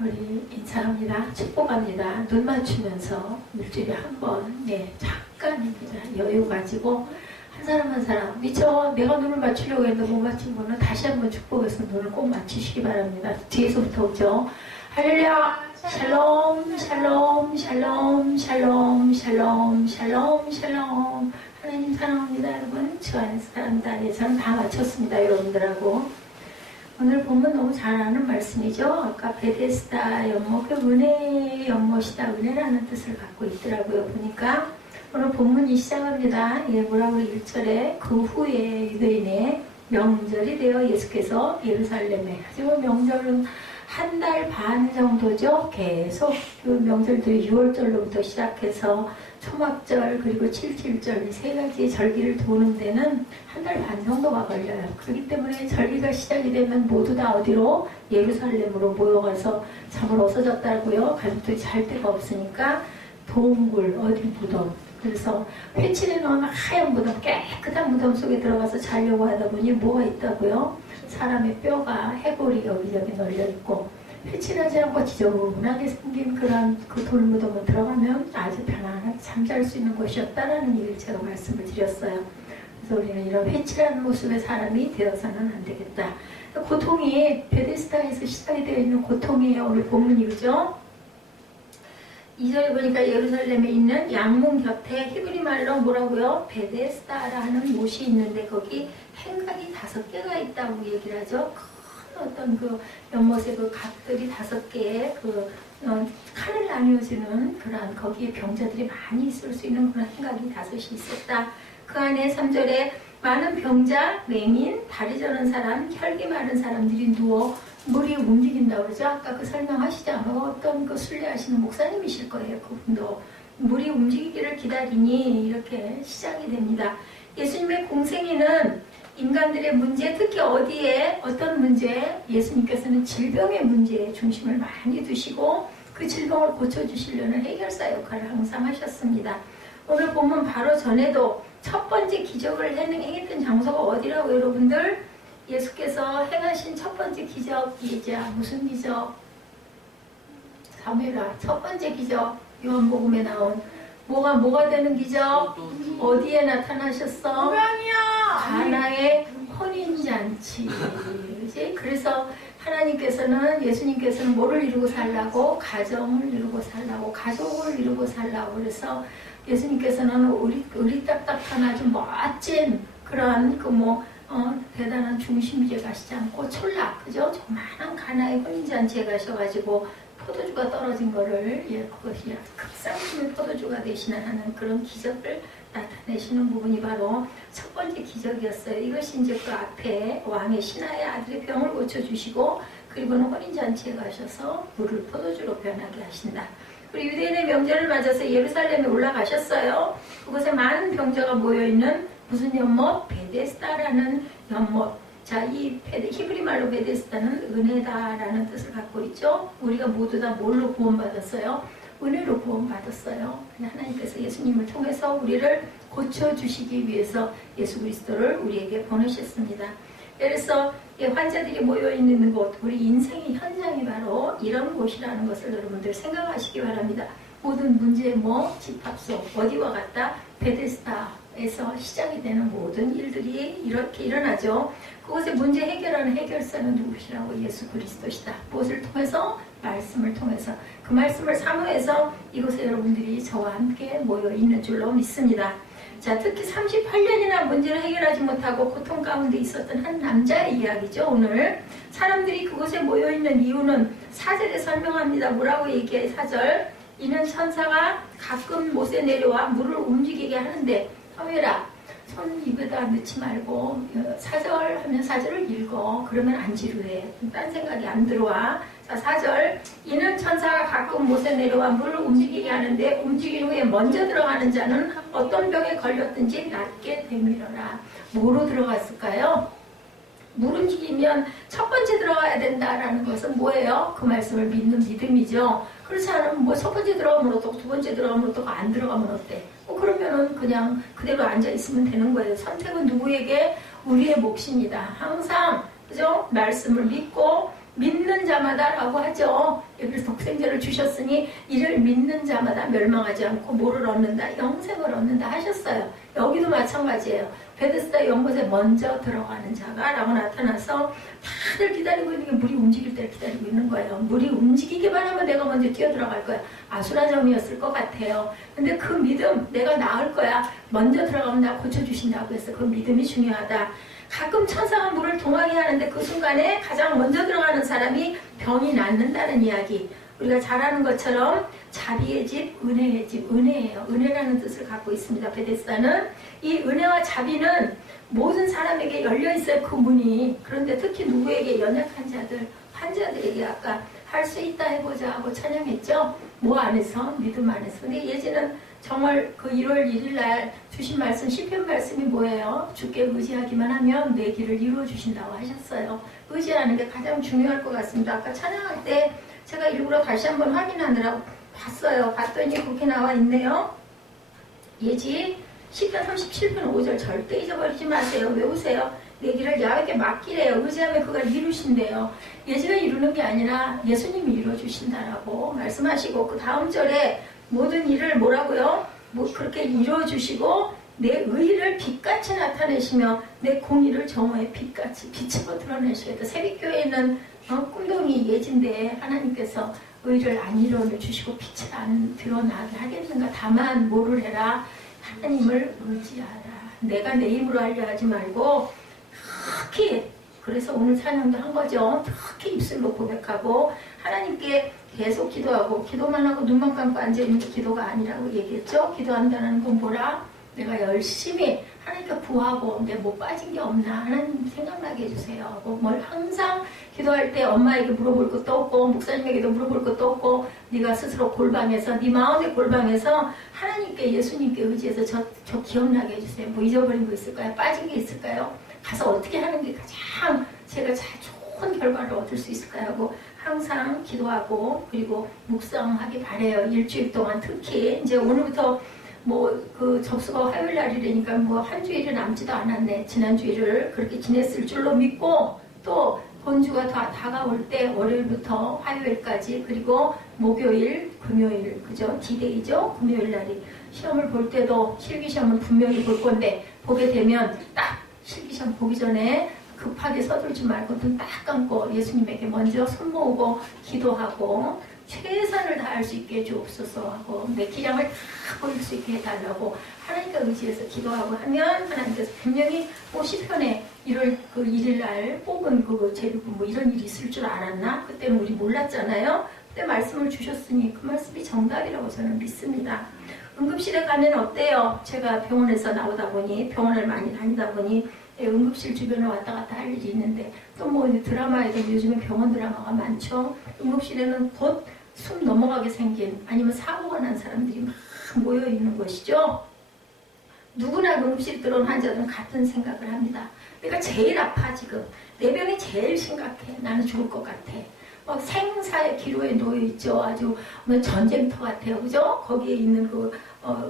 우리 인사합니다. 축복합니다. 눈 맞추면서 일주일에 한 번, 잠깐입니다. 여유 가지고 한 사람 한 사람 미쳐 내가 눈을 맞추려고 했는데 못 맞춘 분은 다시 한번 축복해서 눈을 꼭 맞추시기 바랍니다. 뒤에서부터 오죠. 할렐루야, 샬롬, 샬롬, 샬롬, 샬롬, 샬롬, 샬롬, 샬롬. 하나님 사랑합니다, 여러분. 저 안에서 사랑합니다. 저는 다 맞췄습니다, 여러분들하고. 오늘 본문 너무 잘 아는 말씀이죠. 아까 베데스다 연못, 그 은혜의 연못이다, 은혜라는 뜻을 갖고 있더라고요. 보니까 오늘 본문이 시작합니다. 뭐라고 1절에 그 후에 유대인의 명절이 되어 예수께서 예루살렘에, 하지만 명절은 한 달 반 정도죠. 계속 그 명절들이 6월절로부터 시작해서 초막절 그리고 7.7절 이 세 가지 절기를 도는 데는 한 달 반 정도가 걸려요. 그렇기 때문에 절기가 시작이 되면 모두 다 어디로? 예루살렘으로 모여가서 잠을 어서졌다고요. 가족들이 잘 데가 없으니까 동굴, 어디 무덤. 그래서 회칠해 놓은 하얀 무덤, 깨끗한 무덤 속에 들어가서 자려고 하다 보니 뭐가 있다고요? 사람의 뼈가 해골이 여기저기 널려있고 회칠하지 않고 지저분하게 생긴 그런 그 돌무덤에 들어가면 아주 편안하게 잠잘 수 있는 곳이었다라는 얘기를 제가 말씀을 드렸어요. 그래서 우리는 이런 회칠한 모습의 사람이 되어서는 안 되겠다. 고통이 베데스다에서 시작이 되어 있는 고통이에요. 오늘 본문이, 그죠? 2절에 보니까 예루살렘에 있는 양문 곁에 히브리 말로 뭐라고요? 베데스다라는 못이 있는데 거기 행각이 5개가 있다고 얘기를 하죠. 큰 어떤 그 연못의 그 각들이 5개의 그 칸을 나뉘어주는 그런 거기에 병자들이 많이 있을 수 있는 그런 행각이 5이 있었다. 그 안에 3절에 많은 병자, 맹인, 다리 저는 사람, 혈기 마른 사람들이 누워 물이 움직인다고 그러죠. 아까 그 설명하시지 않아요? 어떤 그 순례하시는 목사님이실 거예요. 그분도 물이 움직이기를 기다리니 이렇게 시작이 됩니다. 예수님의 공생애는 인간들의 문제, 특히 어디에 어떤 문제, 예수님께서는 질병의 문제에 중심을 많이 두시고 그 질병을 고쳐주시려는 해결사 역할을 항상 하셨습니다. 오늘 보면 바로 전에도 첫 번째 기적을 행했던 장소가 어디라고 여러분들? 예수께서 행하신 첫 번째 기적이자 무슨 기적? 사무엘아, 첫 번째 기적, 요한복음에 나온 뭐가 되는 기적? 어디에 나타나셨어? 가나의 혼인잔치. 그치? 그래서 하나님께서는, 예수님께서는 뭐를 이루고 살라고? 가정을 이루고 살라고, 가족을 이루고 살라고. 그래서 예수님께서는 의리딱딱한 아주 멋진 그런 대단한 중심지에 가시지 않고 촌락, 그죠? 조그마한 가나의 혼인잔치에 가셔가지고 포도주가 떨어진 거를, 그것이 급상심의 포도주가 되시는 그런 기적을 나타내시는 부분이 바로 첫 번째 기적이었어요. 이것이 이제 그 앞에 왕의 신하의 아들의 병을 고쳐주시고, 그리고는 혼인잔치에 가셔서 물을 포도주로 변하게 하신다. 그리고 유대인의 명절을 맞아서 예루살렘에 올라가셨어요. 그곳에 많은 병자가 모여있는 무슨 연못? 베데스다라는 연못. 자, 이 히브리 말로 베데스다는 은혜다라는 뜻을 갖고 있죠. 우리가 모두 다 뭘로 구원받았어요? 은혜로 구원받았어요. 하나님께서 예수님을 통해서 우리를 고쳐주시기 위해서 예수 그리스도를 우리에게 보내셨습니다. 그래서 환자들이 모여있는 곳, 우리 인생의 현장이 바로 이런 곳이라는 것을 여러분들 생각하시기 바랍니다. 모든 문제의 집합소, 어디와 같다? 베데스다에서 시작이 되는 모든 일들이 이렇게 일어나죠. 그곳에 문제 해결하는 해결사는 누구시라고? 예수 그리스도시다. 무엇을 통해서? 말씀을 통해서. 그 말씀을 사모해서 이곳에 여러분들이 저와 함께 모여있는 줄로 믿습니다. 자, 특히 38년이나 문제를 해결하지 못하고 고통 가운데 있었던 한 남자의 이야기죠. 오늘 사람들이 그곳에 모여있는 이유는 4절에 설명합니다. 뭐라고 얘기해? 4절. 이는 천사가 가끔 못에 내려와 물을 움직이게 하는데, 사회라, 손 입에다 넣지 말고 4절 하면 4절을 읽어. 그러면 안 지루해. 딴 생각이 안 들어와. 자, 4절. 이는 천사가 가끔 못에 내려와 물을 움직이게 하는데 움직인 후에 먼저 들어가는 자는 어떤 병에 걸렸든지 낫게 되밀어라. 뭐로 들어갔을까요? 물 움직이면 첫 번째 들어가야 된다라는 것은 뭐예요? 그 말씀을 믿는 믿음이죠. 그렇지 않으면 첫 번째 들어가면 어떻고 두 번째 들어가면 어떻고 안 들어가면 어때? 그러면은 그냥 그대로 앉아 있으면 되는 거예요. 선택은 누구에게? 우리의 몫입니다. 항상, 그죠? 말씀을 믿고 믿는 자마다라고 하죠. 그래서 독생자를 주셨으니 이를 믿는 자마다 멸망하지 않고 뭐를 얻는다? 영생을 얻는다 하셨어요. 여기도 마찬가지예요. 베데스다 연못에 먼저 들어가는 자가 라고 나타나서 다들 기다리고 있는 게 물이 움직일 때를 기다리고 있는 거예요. 물이 움직이기만 하면 내가 먼저 뛰어들어갈 거야. 아수라장이었을 것 같아요. 근데 그 믿음, 내가 나을 거야. 먼저 들어가면 나 고쳐주신다고 해서 그 믿음이 중요하다. 가끔 천사가 물을 동하게 하는데 그 순간에 가장 먼저 들어가는 사람이 병이 낫는다는 이야기. 우리가 잘 아는 것처럼 자비의 집, 은혜의 집, 은혜예요. 은혜라는 뜻을 갖고 있습니다. 베데스다는 이 은혜와 자비는 모든 사람에게 열려있어요. 그 문이. 그런데 특히 누구에게? 연약한 자들, 환자들에게 아까 할 수 있다 해보자 하고 찬양했죠. 뭐 안에서? 믿음 안에서. 근데 예지는 정말 그 1월 1일 날 주신 말씀, 시편 말씀이 뭐예요? 주께 의지하기만 하면 내 길을 이루어 주신다고 하셨어요. 의지하는 게 가장 중요할 것 같습니다. 아까 찬양할 때 제가 일부러 다시 한번 확인하느라고 봤어요. 봤더니 그렇게 나와 있네요. 예지 시편 37편 5절 절대 잊어버리지 마세요. 외우세요. 내 길을 야훼께 맡기래요. 의지하면 그가 이루신대요. 예지가 이루는 게 아니라 예수님이 이루어주신다라고 말씀하시고 그 다음 절에 모든 일을 뭐라고요? 뭐 그렇게 이루어주시고 내 의의를 빛같이 나타내시며 내 공의를 정오의 빛같이 빛으로 드러내시겠다. 새벽교회에 있는 꿈동이 예진데 하나님께서 의를 안 이루어주시고 빛을 안 드러나게 하겠는가. 다만 뭐를 해라? 하나님을 의지하라. 내가 내 힘으로 하려 하지 말고 특히 그래서 오늘 찬양도 한 거죠. 특히 입술로 고백하고 하나님께 계속 기도하고 기도만 하고 눈만 감고 앉아있는 게 기도가 아니라고 얘기했죠. 기도한다는 건 뭐라? 내가 열심히 하나님께 구하고 내 못 빠진 게 없나 하나님 생각나게 해주세요 하고 뭘 항상 기도할 때 엄마에게 물어볼 것도 없고 목사님에게도 물어볼 것도 없고 네가 스스로 골방에서 네 마음의 골방에서 하나님께 예수님께 의지해서 저 기억나게 해주세요. 뭐 잊어버린 거 있을까요? 빠진 게 있을까요? 가서 어떻게 하는 게 가장 제가 잘 좋은 결과를 얻을 수 있을까요? 하고 항상 기도하고 그리고 묵상하기 바래요. 일주일 동안 특히 이제 오늘부터 뭐 그 접수가 화요일 날이라니까 뭐 한 주일이 남지도 않았네. 지난 주일을 그렇게 지냈을 줄로 믿고 또 본주가 다 다가올 때 월요일부터 화요일까지 그리고 목요일, 금요일 그죠? 디데이죠? 금요일 날이 시험을 볼 때도 실기시험은 분명히 볼 건데 보게 되면 딱 실기시험 보기 전에 급하게 서둘지 말고 눈 딱 감고 예수님에게 먼저 손 모으고 기도하고 최선을 다할 수 있게 해주옵소서 하고 내 기량을 다 보일 수 있게 해달라고 하나님과 의지해서 기도하고 하면 하나님께서 분명히 시편에 1월 그 1일 날 뽑은 그 제비고 뭐 이런 일이 있을 줄 알았나? 그때는 우리 몰랐잖아요. 그때 말씀을 주셨으니 그 말씀이 정답이라고 저는 믿습니다. 응급실에 가면 어때요? 제가 병원에서 나오다 보니 병원을 많이 다니다 보니 응급실 주변에 왔다 갔다 할 일이 있는데 또 뭐 드라마에도 요즘에 병원 드라마가 많죠. 응급실에는 곧 숨 넘어가게 생긴 아니면 사고가 난 사람들이 막 모여 있는 것이죠. 누구나 응급실 들어온 환자들은 같은 생각을 합니다. 내가 제일 아파 지금. 내 병이 제일 심각해. 나는 죽을 것 같아. 막 생사의 기로에 놓여있죠. 아주 전쟁터 같아요. 그죠? 거기에 있는 그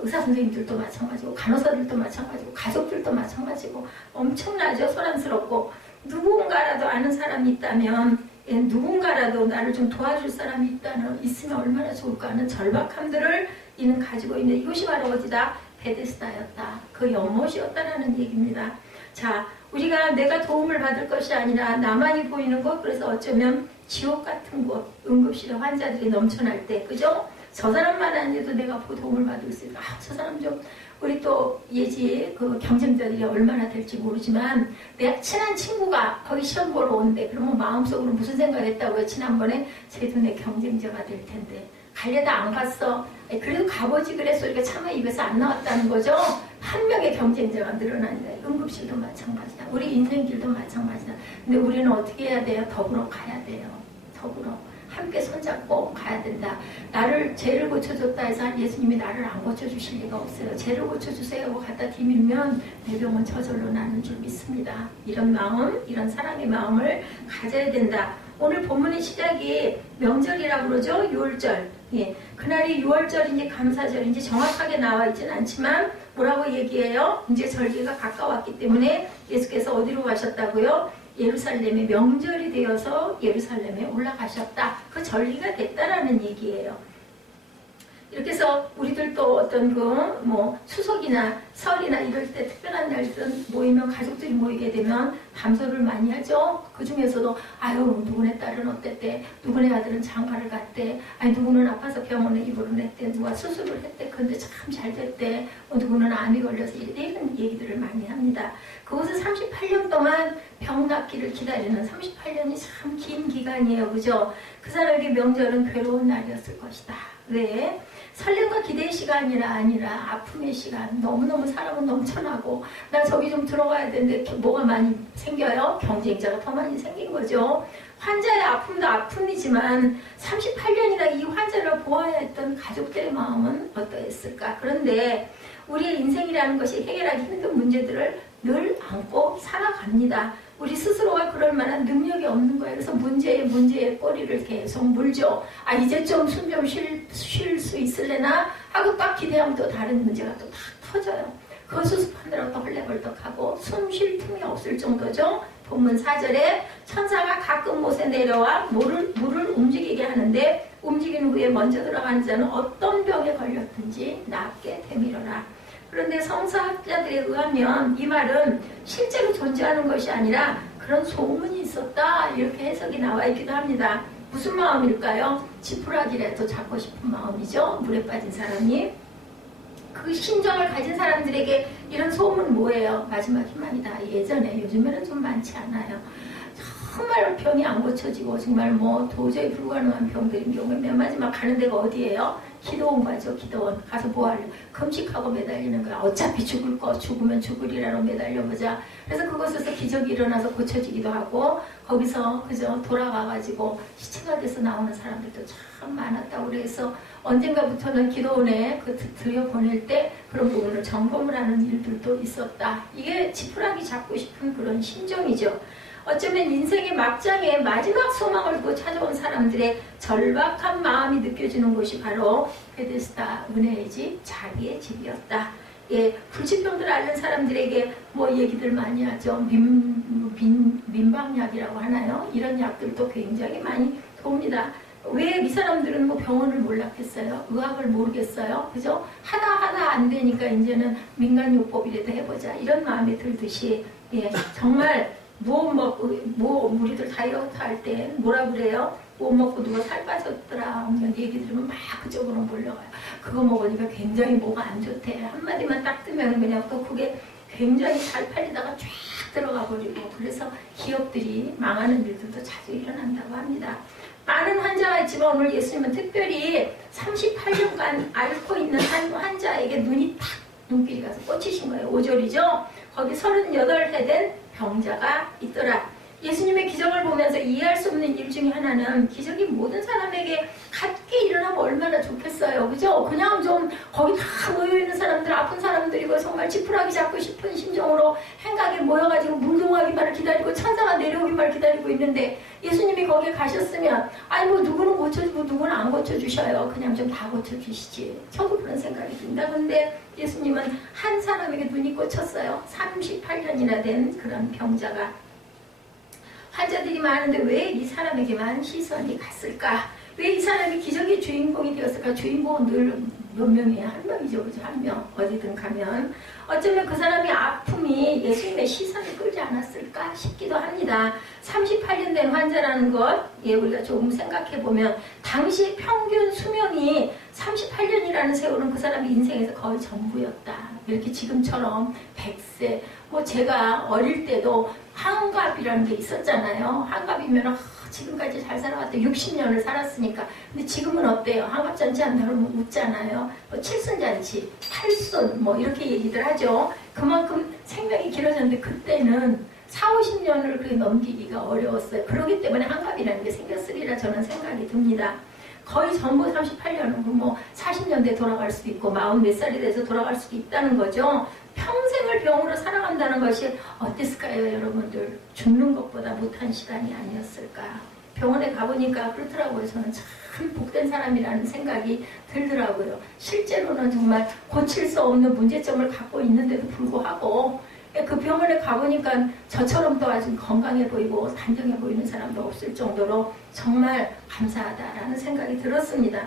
의사 선생님들도 마찬가지고 간호사들도 마찬가지고 가족들도 마찬가지고 엄청나죠. 소란스럽고 누군가라도 아는 사람이 있다면 누군가라도 나를 좀 도와줄 사람이 있으면 얼마나 좋을까 하는 절박함들을 이는 가지고 있는 이것이 바로 어디다? 베데스다였다. 그 연못이었다라는 얘기입니다. 자, 우리가 내가 도움을 받을 것이 아니라 나만이 보이는 것, 그래서 어쩌면 지옥 같은 곳, 응급실에 환자들이 넘쳐날 때, 그죠? 저 사람만 아니어도 내가 도움을 받을 수 있다. 저 사람 좀, 우리 또 예지 그 경쟁자들이 얼마나 될지 모르지만, 내 친한 친구가 거기 시험 보러 오는데, 그러면 마음속으로 무슨 생각했다고요? 지난번에 쟤도 내 경쟁자가 될 텐데. 갈래다 안 갔어. 그래도 가보지 그랬어. 우리가 차마 입에서 안 나왔다는 거죠. 한 명의 경쟁자가 늘어난다. 응급실도 마찬가지다. 우리 인생길도 마찬가지다. 근데 우리는 어떻게 해야 돼요? 더불어 가야 돼요. 더불어. 함께 손잡고 가야 된다. 나를 죄를 고쳐줬다 해서 예수님이 나를 안 고쳐주실 리가 없어요. 죄를 고쳐주세요 하고 갖다 디밀면 내 병은 저절로 나는 줄 믿습니다. 이런 마음, 이런 사랑의 마음을 가져야 된다. 오늘 본문의 시작이 명절이라고 그러죠. 6월절. 예, 그날이 6월절인지 감사절인지 정확하게 나와 있지는 않지만 뭐라고 얘기해요? 이제 절기가 가까웠기 때문에 예수께서 어디로 가셨다고요? 예루살렘의 명절이 되어서 예루살렘에 올라가셨다. 그 전리가 됐다라는 얘기예요. 이렇게 해서 우리들도 어떤 추석이나 설이나 이럴 때 특별한 날들 모이면 가족들이 모이게 되면 담소를 많이 하죠. 그 중에서도 누구네 딸은 어땠대, 누구네 아들은 장가를 갔대, 누구는 아파서 병원에 입원했대, 누가 수술을 했대, 근데 참 잘 됐대, 누구는 암이 걸려서 이런 얘기들을 많이 합니다. 그것은 38년 동안 병 낫기를 기다리는 38년이 참 긴 기간이에요. 그죠? 그 사람에게 명절은 괴로운 날이었을 것이다. 왜? 설렘과 기대의 시간이 아니라 아픔의 시간. 너무너무 사람은 넘쳐나고 나 저기 좀 들어가야 되는데 뭐가 많이 생겨요? 경쟁자가 더 많이 생긴 거죠. 환자의 아픔도 아픔이지만 38년이나 이 환자를 보아야 했던 가족들의 마음은 어떠했을까? 그런데 우리의 인생이라는 것이 해결하기 힘든 문제들을 늘 안고 살아갑니다. 우리 스스로가 그럴 만한 능력이 없는 거예요. 그래서 문제에 꼬리를 계속 물죠. 이제 좀 숨 좀 쉴 수 있을래나 하고 딱 기대하면 또 다른 문제가 또 탁 터져요. 그거 수습하느라고 또 헐레벌떡하고 숨 쉴 틈이 없을 정도죠. 본문 4절에 천사가 가끔 못에 내려와 물을 움직이게 하는데 움직인 후에 먼저 들어가는 자는 어떤 병에 걸렸든지 낫게 되밀어라. 그런데 성서학자들에 의하면 이 말은 실제로 존재하는 것이 아니라 그런 소문이 있었다 이렇게 해석이 나와 있기도 합니다. 무슨 마음일까요? 지푸라기라도 잡고 싶은 마음이죠. 물에 빠진 사람이. 그 심정을 가진 사람들에게 이런 소문은 뭐예요? 마지막 희망이다. 예전에, 요즘에는 좀 많지 않아요. 정말 병이 안 고쳐지고 정말 도저히 불가능한 병들인 경우에 맨 마지막 가는 데가 어디예요? 기도원 가죠. 기도원 가서 뭐 하려? 금식하고 매달리는 거야. 어차피 죽으면 죽으리라로 매달려보자. 그래서 그곳에서 기적이 일어나서 고쳐지기도 하고 거기서 그저 돌아가가지고 시체가 돼서 나오는 사람들도 참 많았다고 그래서 언젠가부터는 기도원에 들여보낼 때 그런 부분을 점검을 하는 일들도 있었다. 이게 지푸라기 잡고 싶은 그런 심정이죠. 어쩌면 인생의 막장에 마지막 소망을 두고 찾아온 사람들의 절박한 마음이 느껴지는 곳이 바로 베데스다 은혜의 집, 자기의 집이었다. 불치병들 앓는 사람들에게 얘기들 많이 하죠. 민방약이라고 하나요? 이런 약들도 굉장히 많이 돕니다. 왜 이 사람들은 병원을 몰랐겠어요? 의학을 모르겠어요? 그죠? 하나 안 되니까 이제는 민간요법이라도 해보자. 이런 마음이 들듯이, 정말 우리들 다이어트 할 때 뭐라 그래요? 뭐 먹고 누가 살 빠졌더라 하면 얘기 들으면 막 그쪽으로 몰려가요. 그거 먹으니까 굉장히 뭐가 안 좋대. 한마디만 딱 뜨면 그냥 또 그게 굉장히 잘 팔리다가 쫙 들어가 버리고 그래서 기업들이 망하는 일들도 자주 일어난다고 합니다. 많은 환자가 있지만 오늘 예수님은 특별히 38년간 앓고 있는 한 환자에게 눈길이 가서 꽂히신 거예요. 5절이죠. 거기 38해 된 병자가 있더라. 예수님의 기적을 보면서 이해할 수 없는 일 중에 하나는 기적이 모든 사람에게 같게 일어나면 얼마나 좋겠어요. 그죠? 그냥 좀 거기 다 모여있는 사람들, 아픈 사람들이고 정말 지푸라기 잡고 싶은 심정으로 행각에 모여가지고 물동하기만을 기다리고 천사가 내려오기만을 기다리고 있는데 예수님이 거기에 가셨으면 누구는 고쳐주고 누구는 안 고쳐주셔요. 그냥 좀 다 고쳐주시지. 저도 그런 생각이 듭니다. 근데 예수님은 한 사람에게 눈이 꽂혔어요. 38년이나 된 그런 병자가. 환자들이 많은데 왜 이 사람에게만 시선이 갔을까? 왜 이 사람이 기적의 주인공이 되었을까? 주인공은 늘 몇 명이에요? 한 명이죠. 그죠? 한 명. 어디든 가면. 어쩌면 그 사람의 아픔이 예수님의 시선을 끌지 않았을까 싶기도 합니다. 38년 된 환자라는 것, 우리가 조금 생각해보면 당시 평균 수명이 38년이라는 세월은 그 사람의 인생에서 거의 전부였다. 이렇게 지금처럼 100세, 제가 어릴 때도 환갑이라는 게 있었잖아요. 환갑이면 지금까지 잘 살아왔대. 60년을 살았으니까. 근데 지금은 어때요? 환갑잔치 한다고 웃잖아요. 칠순잔치, 팔순 이렇게 얘기들 하죠. 그만큼 생명이 길어졌는데 그때는 40-50년을 그렇게 넘기기가 어려웠어요. 그렇기 때문에 환갑이라는 게 생겼으리라 저는 생각이 듭니다. 거의 전부 38년은 40년대에 돌아갈 수도 있고 40몇 살이 돼서 돌아갈 수도 있다는 거죠. 평생을 병으로 살아간다는 것이 어땠을까요, 여러분들? 죽는 것보다 못한 시간이 아니었을까? 병원에 가보니까 그렇더라고요. 저는 참 복된 사람이라는 생각이 들더라고요. 실제로는 정말 고칠 수 없는 문제점을 갖고 있는데도 불구하고 그 병원에 가보니까 저처럼도 아주 건강해 보이고 단정해 보이는 사람도 없을 정도로 정말 감사하다라는 생각이 들었습니다.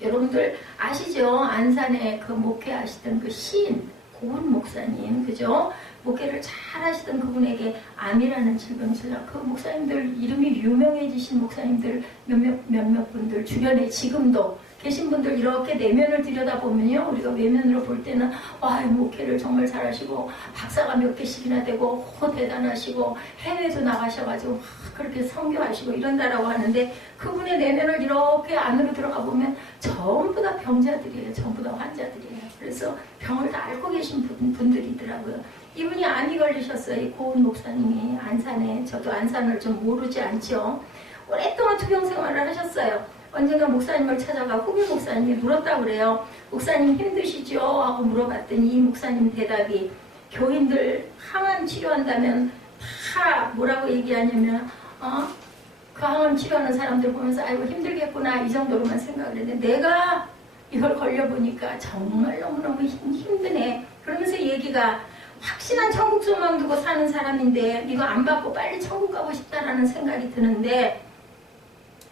여러분들 아시죠? 안산에 그 목회하시던 그 시인 고은 목사님, 그죠? 목회를 잘 하시던 그분에게 암이라는 질병이 있어요. 그 목사님들 이름이 유명해지신 목사님들 몇몇 분들 주변에 지금도 계신 분들 이렇게 내면을 들여다보면요, 우리가 외면으로 볼 때는 와, 목회를 정말 잘하시고 박사가 몇 개씩이나 되고 대단하시고 해외도 나가셔가지고 막 그렇게 선교하시고 이런다라고 하는데, 그분의 내면을 이렇게 안으로 들어가 보면 전부 다 병자들이에요. 전부 다 환자들이에요. 그래서 병을 다 앓고 계신 분들이더라고요. 이분이 암이 걸리셨어요. 이 고은 목사님이 안산에. 저도 안산을 좀 모르지 않죠. 오랫동안 투병 생활을 하셨어요. 언젠가 목사님을 찾아가 후배 목사님이 물었다고 그래요. 목사님 힘드시죠? 하고 물어봤더니 이 목사님 대답이, 교인들 항암 치료한다면 다 뭐라고 얘기하냐면 그 항암 치료하는 사람들 보면서 아이고 힘들겠구나 이 정도로만 생각을 했는데, 내가 이걸 걸려보니까 정말 너무너무 힘드네. 그러면서 얘기가, 확신한 천국 소망 두고 사는 사람인데 이거 안 받고 빨리 천국 가고 싶다라는 생각이 드는데,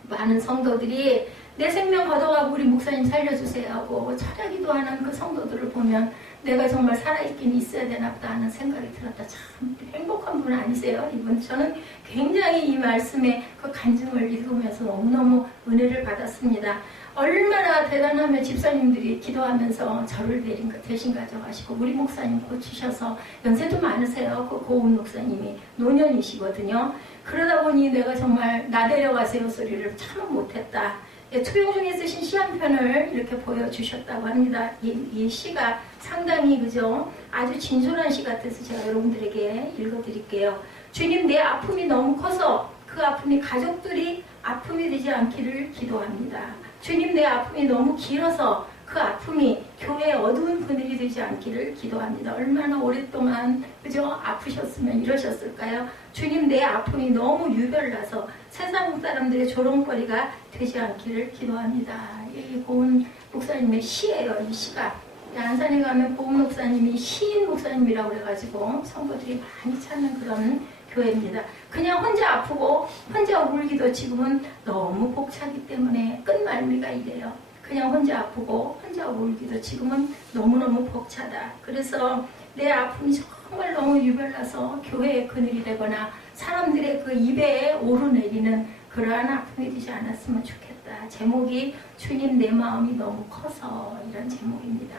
많은 성도들이 내 생명 걷어가고 우리 목사님 살려주세요 하고 찾아기도하는 그 성도들을 보면 내가 정말 살아있긴 있어야 되나 보다 하는 생각이 들었다. 참 행복한 분 아니세요? 이분. 저는 굉장히 이 말씀에 그 간증을 읽으면서 너무너무 은혜를 받았습니다. 얼마나 대단하면 집사님들이 기도하면서 저를 대신 가져가시고 우리 목사님 고치셔서, 연세도 많으세요. 그 고은 목사님이 노년이시거든요. 그러다 보니 내가 정말 나 데려가세요 소리를 참 못했다. 투병 중에 쓰신 시 한 편을 이렇게 보여주셨다고 합니다. 이 시가 상당히 그죠? 아주 진솔한 시 같아서 제가 여러분들에게 읽어드릴게요. 주님, 내 아픔이 너무 커서 그 아픔이 가족들이 아픔이 되지 않기를 기도합니다. 주님, 내 아픔이 너무 길어서 그 아픔이 교회의 어두운 그늘이 되지 않기를 기도합니다. 얼마나 오랫동안 그죠? 아프셨으면 이러셨을까요? 주님, 내 아픔이 너무 유별나서 세상 사람들의 조롱거리가 되지 않기를 기도합니다. 이 고은 목사님의 시예요. 이 시가. 안산에 가면 고은 목사님이 시인 목사님이라고 그래가지고 성도들이 많이 찾는 그런 교회입니다. 그냥 혼자 아프고 혼자 울기도 지금은 너무 벅차기 때문에 끝말미가 이래요. 그냥 혼자 아프고 혼자 울기도 지금은 너무너무 벅차다. 그래서 내 아픔이 정말 너무 유별나서 교회의 그늘이 되거나 사람들의 그 입에 오르내리는 그러한 아픔이 되지 않았으면 좋겠다. 제목이 주님, 내 마음이 너무 커서, 이런 제목입니다.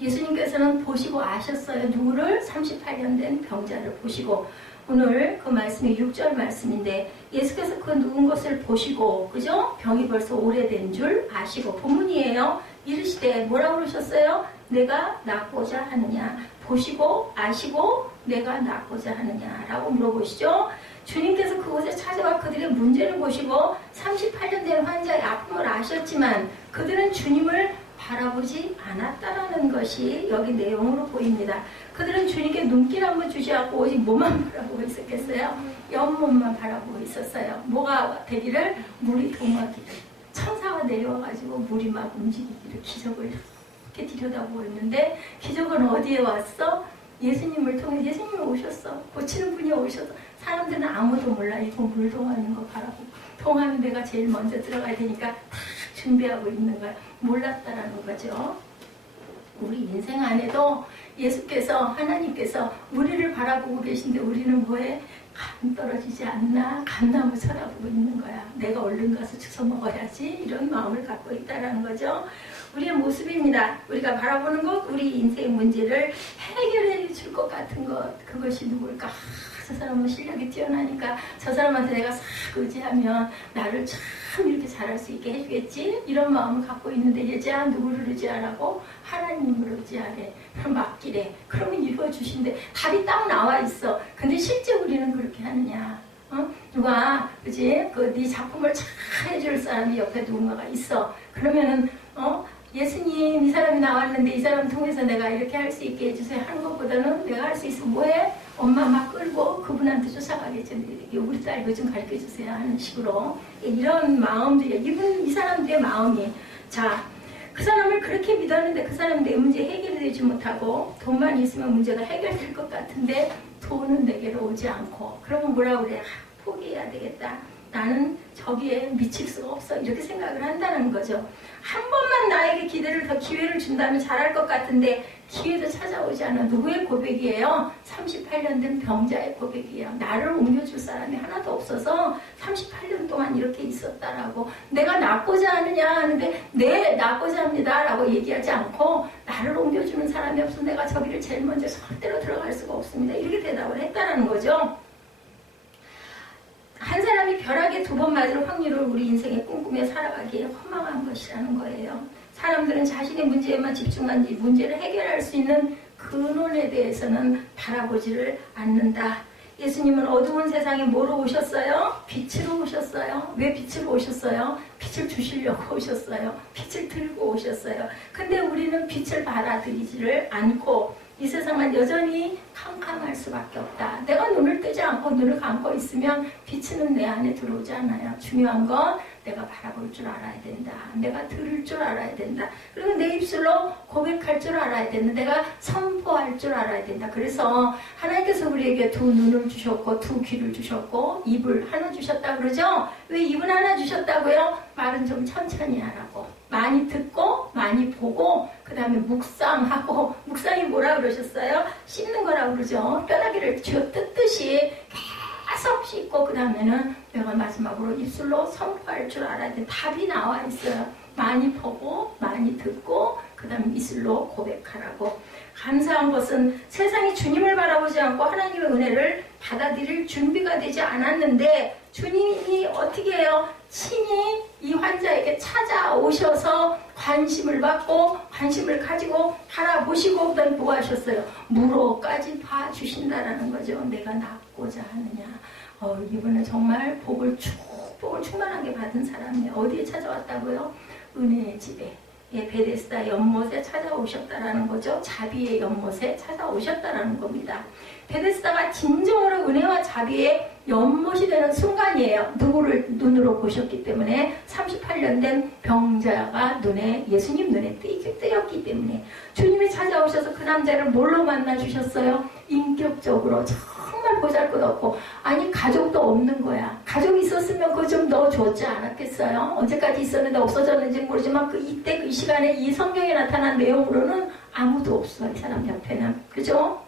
예수님께서는 보시고 아셨어요. 누구를? 38년 된 병자를 보시고. 오늘 그 말씀이 6절 말씀인데, 예수께서 그 누운 것을 보시고, 그죠? 병이 벌써 오래된 줄 아시고, 본문이에요. 이르시되 뭐라고 그러셨어요? 내가 낫고자 하느냐. 보시고 아시고 내가 낫고자 하느냐라고 물어보시죠. 주님께서 그곳에 찾아와 그들의 문제를 보시고 38년 된 환자의 아픔을 아셨지만 그들은 주님을 바라보지 않았다라는 것이 여기 내용으로 보입니다. 그들은 주님께 눈길 한번 주지 않고 오직 몸만 바라보고 있었겠어요? 옆몸만 바라보고 있었어요. 뭐가 되기를? 물이 동하기를. 천사가 내려와가지고 물이 막 움직이기를, 기적을 이렇게 들여다보고 있는데, 기적은 어디에 왔어? 예수님을 통해. 예수님이 오셨어. 고치는 분이 오셔서. 사람들은 아무도 몰라. 이거 물 동하는 거 바라보고. 동하면 내가 제일 먼저 들어가야 되니까 다 준비하고 있는 거야. 몰랐다라는 거죠. 우리 인생 안에도 예수께서, 하나님께서 우리를 바라보고 계신데 우리는 뭐해? 감 떨어지지 않나? 감나무 쳐다보고 있는 거야. 내가 얼른 가서 주워 먹어야지. 이런 마음을 갖고 있다는 거죠. 우리의 모습입니다. 우리가 바라보는 것, 우리 인생 문제를 해결해 줄 것 같은 것, 그것이 누굴까? 저 사람은 실력이 뛰어나니까 저 사람한테 내가 싹 의지하면 나를 참 이렇게 잘할 수 있게 해주겠지? 이런 마음을 갖고 있는데, 여자 누구를 의지하라고? 하나님을 의지하래. 그럼 맡기래. 그러면 이루어주신대. 답이 딱 나와 있어. 근데 실제 우리는 그렇게 하느냐? 누가, 그지? 네 작품을 잘 해줄 사람이 옆에 누군가가 있어. 그러면은, 예수님, 이 사람이 나왔는데 이 사람 통해서 내가 이렇게 할 수 있게 해주세요 하는 것보다는 내가 할 수 있으면 뭐해? 엄마 막 끌고 그분한테 쫓아가겠죠. 우리 딸 이거 좀 가르쳐주세요 하는 식으로. 이런 마음들이, 이 사람들의 마음이. 자, 그 사람을 그렇게 믿었는데 그 사람 내 문제 해결이 되지 못하고 돈만 있으면 문제가 해결될 것 같은데 돈은 내게로 오지 않고 그러면 뭐라 그래? 포기해야 되겠다. 나는 저기에 미칠 수가 없어. 이렇게 생각을 한다는 거죠. 한 번만 나에게 기회를 준다면 잘할 것 같은데 기회도 찾아오지 않아. 누구의 고백이에요? 38년 된 병자의 고백이에요. 나를 옮겨줄 사람이 하나도 없어서 38년 동안 이렇게 있었다라고. 내가 낫고자 하느냐 하는데 네, 낫고자 합니다 라고 얘기하지 않고 나를 옮겨주는 사람이 없어 내가 저기를 제일 먼저 절대로 들어갈 수가 없습니다. 이렇게 대답을 했다는 거죠. 한 사람이 벼락에 2번 맞을 확률을 우리 인생에 꿈꾸며 살아가기에 허망한 것이라는 거예요. 사람들은 자신의 문제에만 집중한 뒤 문제를 해결할 수 있는 근원에 대해서는 바라보지를 않는다. 예수님은 어두운 세상에 뭐로 오셨어요? 빛으로 오셨어요. 왜 빛으로 오셨어요? 빛을 주시려고 오셨어요. 빛을 들고 오셨어요. 근데 우리는 빛을 받아들이지를 않고 이 세상은 여전히 캄캄할 수밖에 없다. 내가 눈을 뜨지 않고 눈을 감고 있으면 빛은 내 안에 들어오지 않아요. 중요한 건 내가 바라볼 줄 알아야 된다. 내가 들을 줄 알아야 된다. 그리고 내 입술로 고백할 줄 알아야 된다. 내가 선포할 줄 알아야 된다. 그래서 하나님께서 우리에게 2 눈을 주셨고 2 귀를 주셨고 입을 하나 주셨다 그러죠? 왜 입은 하나 주셨다고요? 말은 좀 천천히 하라고. 많이 듣고 많이 보고 그 다음에 묵상하고. 묵상이 뭐라 그러셨어요? 씹는 거라 그러죠. 뼈다귀를 쥐어 뜯듯이 계속 씹고 그 다음에는 내가 마지막으로 입술로 선포할 줄 알아야 돼. 답이 나와 있어요. 많이 보고 많이 듣고 그 다음에 입술로 고백하라고. 감사한 것은 세상이 주님을 바라보지 않고 하나님의 은혜를 받아들일 준비가 되지 않았는데 주님이 어떻게 해요? 친히 이 환자에게 찾아오셔서 관심을 받고 관심을 가지고 바라보시고 그다음에 뭐 하셨어요? 물어까지 봐주신다라는 거죠. 내가 낫고자 하느냐. 이분은 정말 축복을 충만하게 받은 사람이에요. 어디에 찾아왔다고요? 은혜의 집에. 예, 베데스다 연못에 찾아오셨다라는 거죠. 자비의 연못에 찾아오셨다라는 겁니다. 베데스다가 진정으로 은혜와 자비의 연못이 되는 순간이에요. 누구를 눈으로 보셨기 때문에 38년 된 병자가 예수님 눈에 뜨였기 때문에 주님이 찾아오셔서 그 남자를 뭘로 만나 주셨어요? 인격적으로 정말 보잘것없고 아니 가족도 없는 거야. 가족이 있었으면 그거 좀 넣어줬지 않았겠어요? 언제까지 있었는데 없어졌는지 모르지만 이때 그 시간에 이 성경에 나타난 내용으로는 아무도 없어. 이 사람 옆에는. 그죠?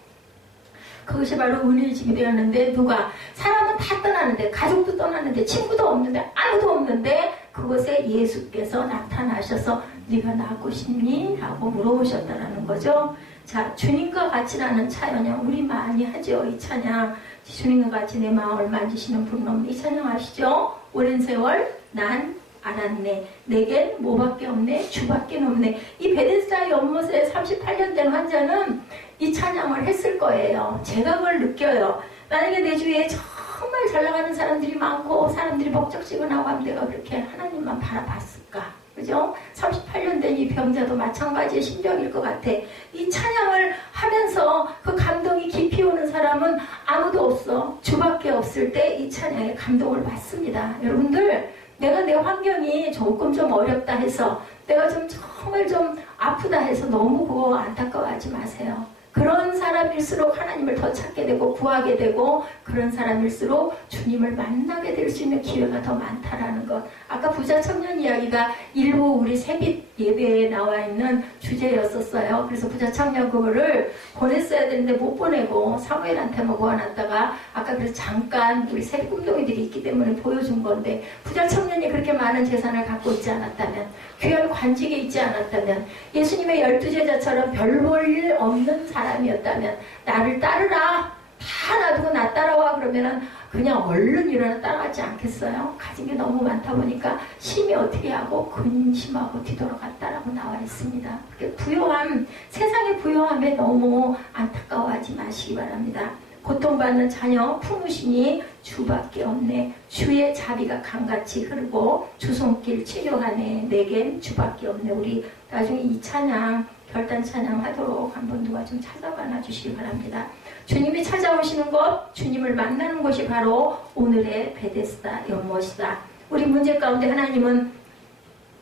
그것이 바로 은혜의 집이 되었는데 누가? 사람은 다 떠나는데 가족도 떠나는데 친구도 없는데 아무도 없는데 그곳에 예수께서 나타나셔서 네가 낫고 싶니? 라고 물어보셨다는 거죠. 자, 주님과 같이라는 찬양 우리 많이 하죠. 이 찬양 주님과 같이 내 마음을 만지시는 분은 없네. 이 찬양 아시죠? 오랜 세월 난 알았네. 내겐 뭐밖에 없네. 주밖에 없네. 이 베데스다 연못에 38년 된 환자는 이 찬양을 했을 거예요. 제가 그걸 느껴요. 만약에 내 주위에 정말 잘 나가는 사람들이 많고 사람들이 벅적지근하고 하면 내가 그렇게 하나님만 바라봤을까? 그죠? 38년 된 이 병자도 마찬가지의 심정일 것 같아. 이 찬양을 하면서 그 감동이 깊이 오는 사람은 아무도 없어. 주밖에 없을 때 이 찬양에 감동을 받습니다. 여러분들 내가 내 환경이 조금 좀 어렵다 해서 내가 정말 좀 아프다 해서 너무 그거 안타까워하지 마세요. 그런 사람일수록 하나님을 더 찾게 되고 구하게 되고 그런 사람일수록 주님을 만나게 될 수 있는 기회가 더 많다라는 것. 아까 부자 청년 이야기가 일부 우리 새빛 예배에 나와 있는 주제였었어요. 그래서 부자 청년 그거를 보냈어야 되는데 못 보내고 사무엘한테만 모아놨다가 아까 그래서 잠깐 우리 새빛 꿈동이들이 있기 때문에 보여준 건데 부자 청년이 그렇게 많은 재산을 갖고 있지 않았다면 귀한 관직에 있지 않았다면 예수님의 12제자처럼 별 볼 일 없는 사람이었다면 나를 따르라 다 놔두고 나 따라와 그러면은 그냥 얼른 일어나 따라가지 않겠어요? 가진 게 너무 많다 보니까 심히 어떻게 하고 근심하고 뒤돌아갔다라고 나와 있습니다. 부요함, 세상의 부요함에 너무 안타까워하지 마시기 바랍니다. 고통받는 자녀 품으시니 주밖에 없네. 주의 자비가 강같이 흐르고 주 손길 치료하네. 내겐 주밖에 없네. 우리 나중에 이 찬양 결단 찬양 하도록 한번 누가 좀 찾아봐 주시기 바랍니다. 주님이 찾아오시는 것, 주님을 만나는 것이 바로 오늘의 베데스다 연못이다. 우리 문제 가운데 하나님은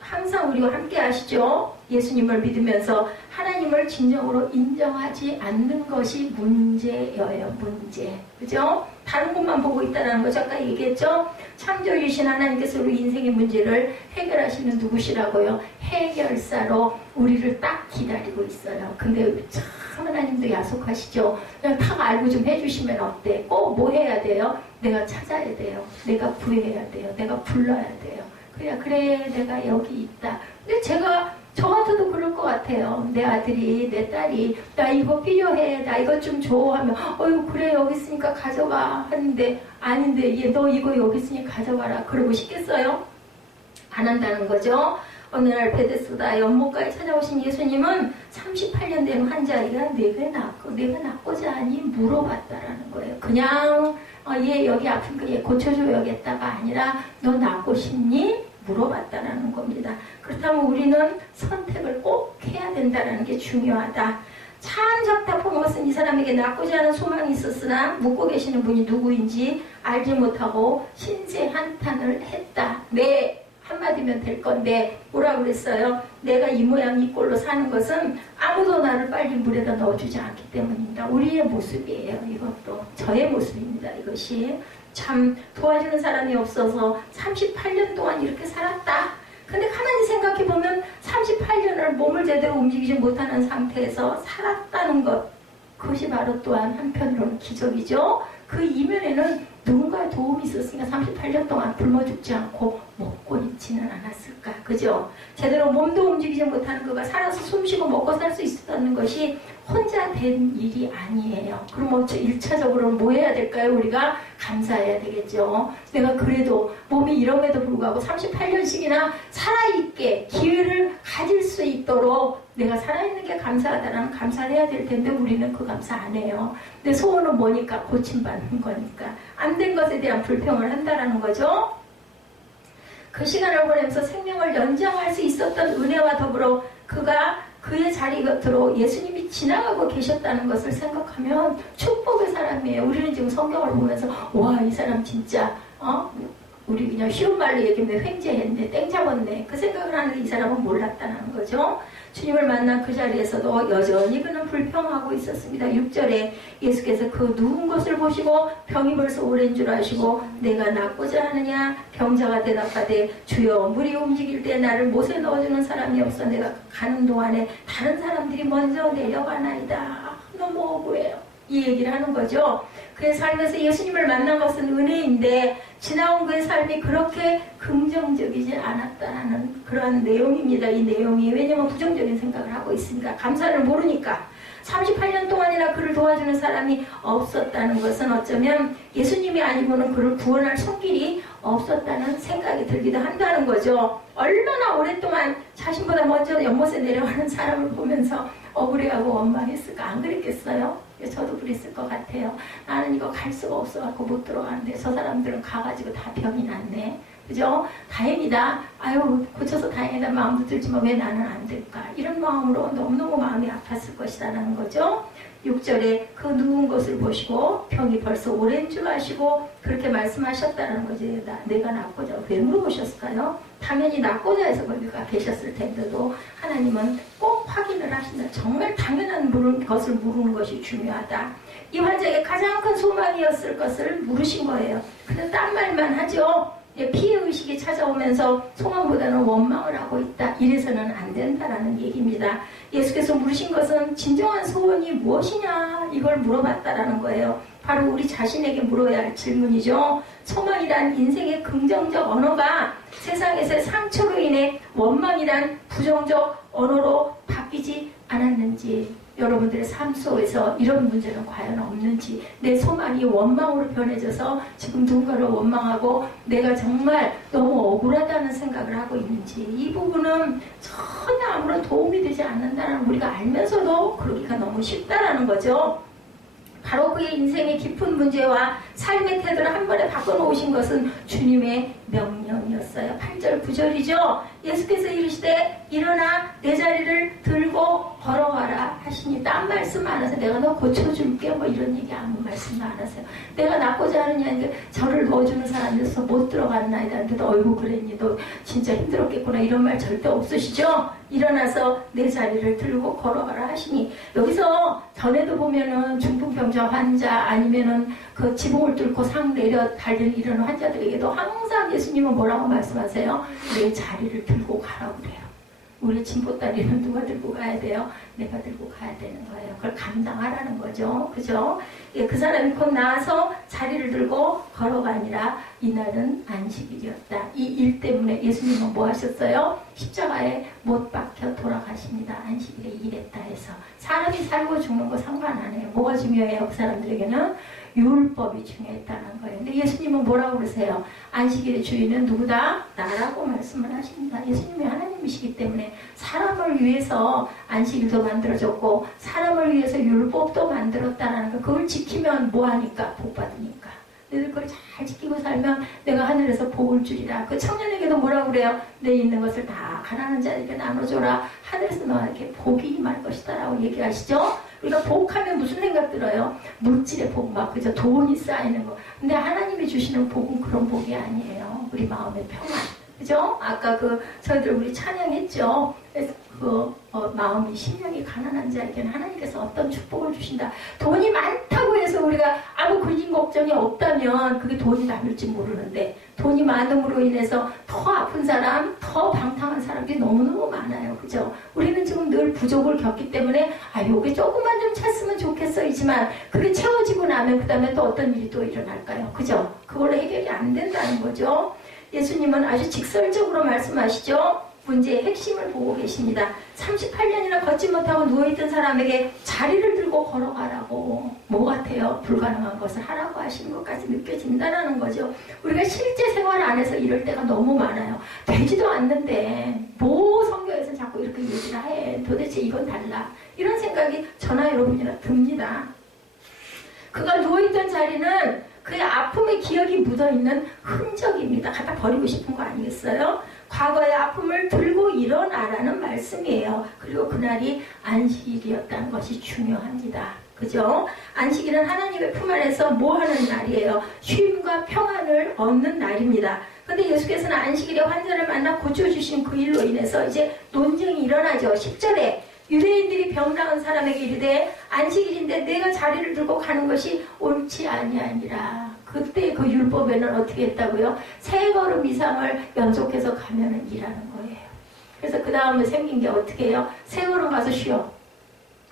항상 우리와 함께 하시죠. 예수님을 믿으면서 하나님을 진정으로 인정하지 않는 것이 문제예요. 문제. 그죠? 다른 것만 보고 있다는 거죠. 아까 얘기했죠? 창조주신 하나님께서 우리 인생의 문제를 해결하시는 누구시라고요? 해결사로 우리를 딱 기다리고 있어요. 근데 참 하나님도 야속하시죠. 그냥 딱 알고 좀 해주시면 어때? 꼭 뭐 해야 돼요? 내가 찾아야 돼요. 내가 구해야 돼요. 내가 불러야 돼요. 그래 내가 여기 있다. 근데 저 같아도 그럴 것 같아요. 내 아들이, 내 딸이, 나 이거 필요해, 나 이거 좀 줘 하면, 그래, 여기 있으니까 가져가. 하는데, 아닌데, 얘, 너 이거 여기 있으니까 가져가라. 그러고 싶겠어요? 안 한다는 거죠. 어느 날 베데스다 연못가에 찾아오신 예수님은 38년 된 환자이가 내가 낫고자 하니 물어봤다라는 거예요. 그냥, 얘 여기 아픈 거 얘 고쳐줘야겠다가 아니라, 너 낫고 싶니? 물어봤다라는 겁니다. 그렇다면 우리는 선택을 꼭 해야 된다는 게 중요하다. 참 답답한 것은 이 사람에게 낫고자 하는 소망이 있었으나 묻고 계시는 분이 누구인지 알지 못하고 신세 한탄을 했다. 네, 한마디면 될 건데 뭐라고 그랬어요? 내가 이 모양 이 꼴로 사는 것은 아무도 나를 빨리 물에다 넣어주지 않기 때문입니다. 우리의 모습이에요. 이것도 저의 모습입니다. 이것이 참 도와주는 사람이 없어서 38년 동안 이렇게 살았다. 근데 가만히 생각해보면 38년을 몸을 제대로 움직이지 못하는 상태에서 살았다는 것, 그것이 바로 또한 한편으로는 기적이죠. 그 이면에는 누군가의 도움이 있었으니까 38년 동안 굶어 죽지 않고 먹고 있지는 않았을까. 그죠? 제대로 몸도 움직이지 못하는 그가 살아서 숨쉬고 먹고 살 수 있었다는 것이 혼자 된 일이 아니에요. 그럼 1차적으로 뭐 해야 될까요? 우리가 감사해야 되겠죠. 내가 그래도 몸이 이럼에도 불구하고 38년씩이나 살아있게 기회를 가질 수 있도록 내가 살아있는 게 감사하다는 감사를 해야 될 텐데 우리는 그 감사 안 해요. 근데 소원은 뭐니까? 고침받는 거니까. 안 된 것에 대한 불평을 한다는 거죠. 그 시간을 보내면서 생명을 연장할 수 있었던 은혜와 더불어 그가 그의 자리로 예수님이 지나가고 계셨다는 것을 생각하면 축복의 사람이에요. 우리는 지금 성경을 보면서 와, 이 사람 진짜 우리 그냥 쉬운 말로 얘기하면 횡재했네, 땡 잡았네, 그 생각을 하는데 이 사람은 몰랐다는 거죠. 주님을 만난 그 자리에서도 여전히 그는 불평하고 있었습니다. 6절에 예수께서 그 누운 것을 보시고 병이 벌써 오랜 줄 아시고 내가 낫고자 하느냐? 병자가 대답하되 주여, 물이 움직일 때 나를 못에 넣어주는 사람이 없어 내가 가는 동안에 다른 사람들이 먼저 내려가나이다. 너무 억울해요. 이 얘기를 하는 거죠. 그의 삶에서 예수님을 만난 것은 은혜인데 지나온 그의 삶이 그렇게 긍정적이지 않았다는 그런 내용입니다. 이 내용이. 왜냐하면 부정적인 생각을 하고 있으니까. 감사를 모르니까. 38년 동안이나 그를 도와주는 사람이 없었다는 것은 어쩌면 예수님이 아니고는 그를 구원할 손길이 없었다는 생각이 들기도 한다는 거죠. 얼마나 오랫동안 자신보다 먼저 연못에 내려가는 사람을 보면서 억울해하고 원망했을까? 안 그랬겠어요? 저도 그랬을 것 같아요. 나는 이거 갈 수가 없어갖고 못 들어가는데 저 사람들은 가가지고 다 병이 났네. 그죠? 다행이다. 아유, 고쳐서 다행이다 마음도 들지만 왜 나는 안 될까? 이런 마음으로 너무너무 마음이 아팠을 것이다라는 거죠. 6절에 그 누운 것을 보시고 병이 벌써 오랜 줄 아시고 그렇게 말씀하셨다는 거지. 내가 낫고자 왜 물어보셨을까요? 당연히 낫고자 해서 거기가 계셨을 텐데도 하나님은 꼭 확인을 하신다. 정말 당연한 것을 물은 것이 중요하다. 이 환자에게 가장 큰 소망이었을 것을 물으신 거예요. 근데 딴 말만 하죠. 피해의식이 찾아오면서 소망보다는 원망을 하고 있다. 이래서는 안 된다라는 얘기입니다. 예수께서 물으신 것은 진정한 소원이 무엇이냐 이걸 물어봤다라는 거예요. 바로 우리 자신에게 물어야 할 질문이죠. 소망이란 인생의 긍정적 언어가 세상에서의 상처로 인해 원망이란 부정적 언어로 바뀌지 않았는지, 여러분들의 삶 속에서 이런 문제는 과연 없는지, 내 소망이 원망으로 변해져서 지금 누군가를 원망하고 내가 정말 너무 억울하다는 생각을 하고 있는지, 이 부분은 전혀 아무런 도움이 되지 않는다는 우리가 알면서도 그러기가 너무 쉽다라는 거죠. 바로 그의 인생의 깊은 문제와 삶의 태도를 한 번에 바꿔놓으신 것은 주님의 명령 명령이었어요. 8절 9절이죠. 예수께서 이르시되 일어나 내 자리를 들고 걸어가라 하시니 딴 말씀 안 하세요. 내가 너 고쳐줄게 뭐 이런 얘기 아무 말씀도 안 하세요. 내가 낫고자 하느냐 저를 넣어주는 사람이어서 못 들어갔나이다. 근데 어이구 그랬니 너 진짜 힘들었겠구나 이런 말 절대 없으시죠. 일어나서 내 자리를 들고 걸어가라 하시니 여기서 전에도 보면은 중풍병자 환자 아니면은 그 지붕을 뚫고 상 내려 달리는 이런 환자들에게도 항상 예수님은 뭐라고 말씀하세요? 내 자리를 들고 가라고 그래요. 우리 진보다리는 누가 들고 가야 돼요? 내가 들고 가야 되는 거예요. 그걸 감당하라는 거죠. 그죠? 예, 그 사람이 곧 나와서 자리를 들고 걸어가니라. 이날은 안식일이었다. 이 일 때문에 예수님은 뭐 하셨어요? 십자가에 못 박혀 돌아가십니다. 안식일에 일했다 해서. 사람이 살고 죽는 거 상관 안 해요. 뭐가 중요해요? 그 사람들에게는 율법이 중요했다는 거예요. 근데 예수님은 뭐라고 그러세요? 안식일의 주인은 누구다? 나라고 말씀을 하십니다. 예수님이 하나님이시기 때문에 사람을 위해서 안식일도 만들어졌고 사람을 위해서 율법도 만들었다는 거. 그걸 지키면 뭐하니까? 복 받으니까. 너희들 그걸 잘 지키고 살면 내가 하늘에서 복을 주리라. 그 청년에게도 뭐라고 그래요? 내 있는 것을 다 가난한 자에게 나눠줘라. 하늘에서 너에게 복이 임할 것이다 라고 얘기하시죠. 우리가 복하면 무슨 생각 들어요? 물질의 복, 막 그저 돈이 쌓이는 거. 근데 하나님이 주시는 복은 그런 복이 아니에요. 우리 마음의 평안. 그죠? 아까 저희들 우리 찬양했죠? 그래서 마음이 심령이 가난한 자에게는 하나님께서 어떤 축복을 주신다. 돈이 많다고 해서 우리가 아무 근심 걱정이 없다면 그게 돈이 남을지 모르는데 돈이 많음으로 인해서 더 아픈 사람, 더 방탕한 사람들이 너무너무 많아요. 그죠? 우리는 지금 늘 부족을 겪기 때문에 요게 조금만 좀 찼으면 좋겠어이지만 그게 채워지고 나면 그 다음에 또 어떤 일이 또 일어날까요? 그죠? 그걸로 해결이 안 된다는 거죠. 예수님은 아주 직설적으로 말씀하시죠. 문제의 핵심을 보고 계십니다. 38년이나 걷지 못하고 누워있던 사람에게 자리를 들고 걸어가라고. 뭐 같아요? 불가능한 것을 하라고 하시는 것까지 느껴진다는 거죠. 우리가 실제 생활 안에서 이럴 때가 너무 많아요. 되지도 않는데 뭐 성경에서 자꾸 이렇게 얘기를 해. 도대체 이건 달라. 이런 생각이 저나 여러분이나 듭니다. 그가 누워있던 자리는 그의 아픔의 기억이 묻어있는 흔적입니다. 갖다 버리고 싶은 거 아니겠어요? 과거의 아픔을 들고 일어나라는 말씀이에요. 그리고 그날이 안식일이었다는 것이 중요합니다. 그죠? 안식일은 하나님의 품 안에서 뭐 하는 날이에요? 쉼과 평안을 얻는 날입니다. 근데 예수께서는 안식일에 환자를 만나 고쳐주신 그 일로 인해서 이제 논쟁이 일어나죠. 10절에 유대인들이 병 나은 사람에게 이르되 안식일인데 내가 자리를 들고 가는 것이 옳지 아니하니라. 그때 그 율법에는 어떻게 했다고요? 3걸음 이상을 연속해서 가면은 일하는 거예요. 그래서 그 다음에 생긴 게 어떻게 해요? 3걸음 가서 쉬어.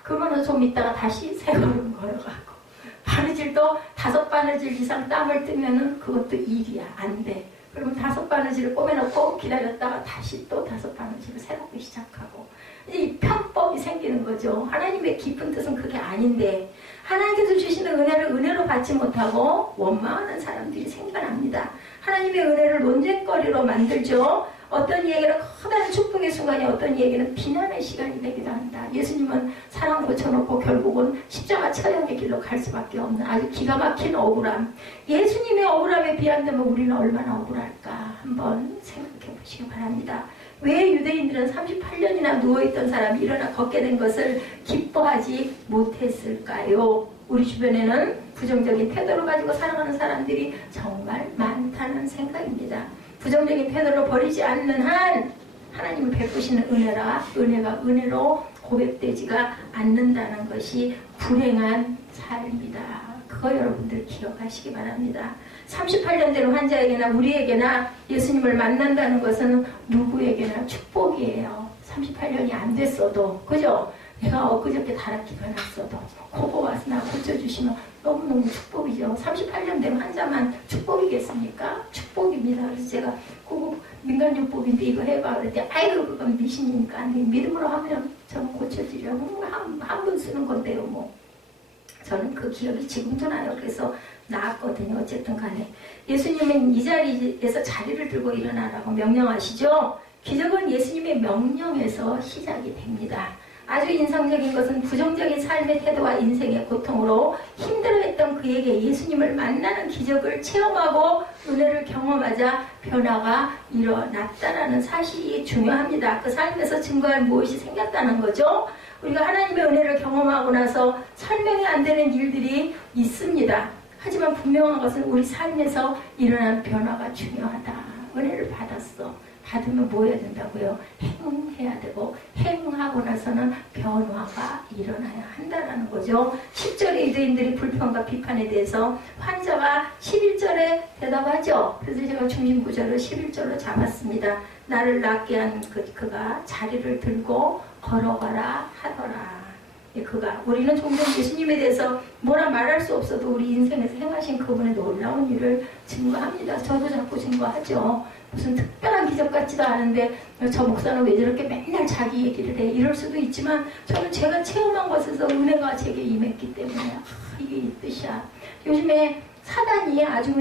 그러면은 좀 있다가 다시 3걸음 걸어가고. 바느질도 5바느질 이상 땀을 뜨면은 그것도 일이야. 안 돼. 그러면 5바느질을 꼬매놓고 기다렸다가 다시 또 5바느질을 새롭게 시작하고. 이제 이 편법이 생기는 거죠. 하나님의 깊은 뜻은 그게 아닌데 하나님께서 주시는 은혜를 은혜로 받지 못하고 원망하는 사람들이 생겨납니다. 하나님의 은혜를 논쟁거리로 만들죠. 어떤 이에게는 커다란 축복의 순간이 어떤 이에게는 비난의 시간이 되기도 한다. 예수님은 사람 고쳐놓고 결국은 십자가 처형의 길로 갈 수밖에 없는 아주 기가 막힌 억울함. 예수님의 억울함에 비한다면 우리는 얼마나 억울할까 한번 생각해 보시기 바랍니다. 왜 유대인들은 38년이나 누워있던 사람이 일어나 걷게 된 것을 기뻐하지 못했을까요? 우리 주변에는 부정적인 태도를 가지고 살아가는 사람들이 정말 많다는 생각입니다. 부정적인 태도를 버리지 않는 한 하나님을 베푸시는 은혜가 은혜로 고백되지가 않는다는 것이 불행한 삶이다. 그거 여러분들 기억하시기 바랍니다. 38년 된 환자에게나 우리에게나 예수님을 만난다는 것은 누구에게나 축복이에요. 38년이 안 됐어도, 그죠? 내가 엊그저께 다락기가 났어도 그거 와서 나 고쳐주시면 너무너무 축복이죠. 38년 된 환자만 축복이겠습니까? 축복입니다. 그래서 제가 그거 민간요법인데 이거 해봐 그랬더니 아이고 그건 미신이니까 안 돼. 믿음으로 하면 저는 고쳐드려요. 한 번 쓰는 건데요 뭐. 저는 그 기억이 지금도 나요. 그래서 나았거든요. 어쨌든 간에 예수님은 이 자리에서 자리를 들고 일어나라고 명령하시죠. 기적은 예수님의 명령에서 시작이 됩니다. 아주 인상적인 것은 부정적인 삶의 태도와 인생의 고통으로 힘들어했던 그에게 예수님을 만나는 기적을 체험하고 은혜를 경험하자 변화가 일어났다는 사실이 중요합니다. 그 삶에서 증거할 무엇이 생겼다는 거죠. 우리가 하나님의 은혜를 경험하고 나서 설명이 안 되는 일들이 있습니다. 하지만 분명한 것은 우리 삶에서 일어난 변화가 중요하다. 은혜를 받았어. 받으면 뭐 해야 된다고요? 행해야 되고 행하고 나서는 변화가 일어나야 한다는 거죠. 10절에 유대인들이 불평과 비판에 대해서 환자가 11절에 대답하죠. 그래서 제가 중심 구절을 11절로 잡았습니다. 나를 낫게 한 그가 자리를 들고 걸어가라 하더라. 그가 우리는 종종 예수님에 대해서 뭐라 말할 수 없어도 우리 인생에서 행하신 그분의 놀라운 일을 증거합니다. 저도 자꾸 증거하죠. 무슨 특별한 기적 같지도 않은데 저 목사는 왜 저렇게 맨날 자기 얘기를 해 이럴 수도 있지만 저는 제가 체험한 것에서 은혜가 제게 임했기 때문에 이게 이 뜻이야. 요즘에 사단이 아주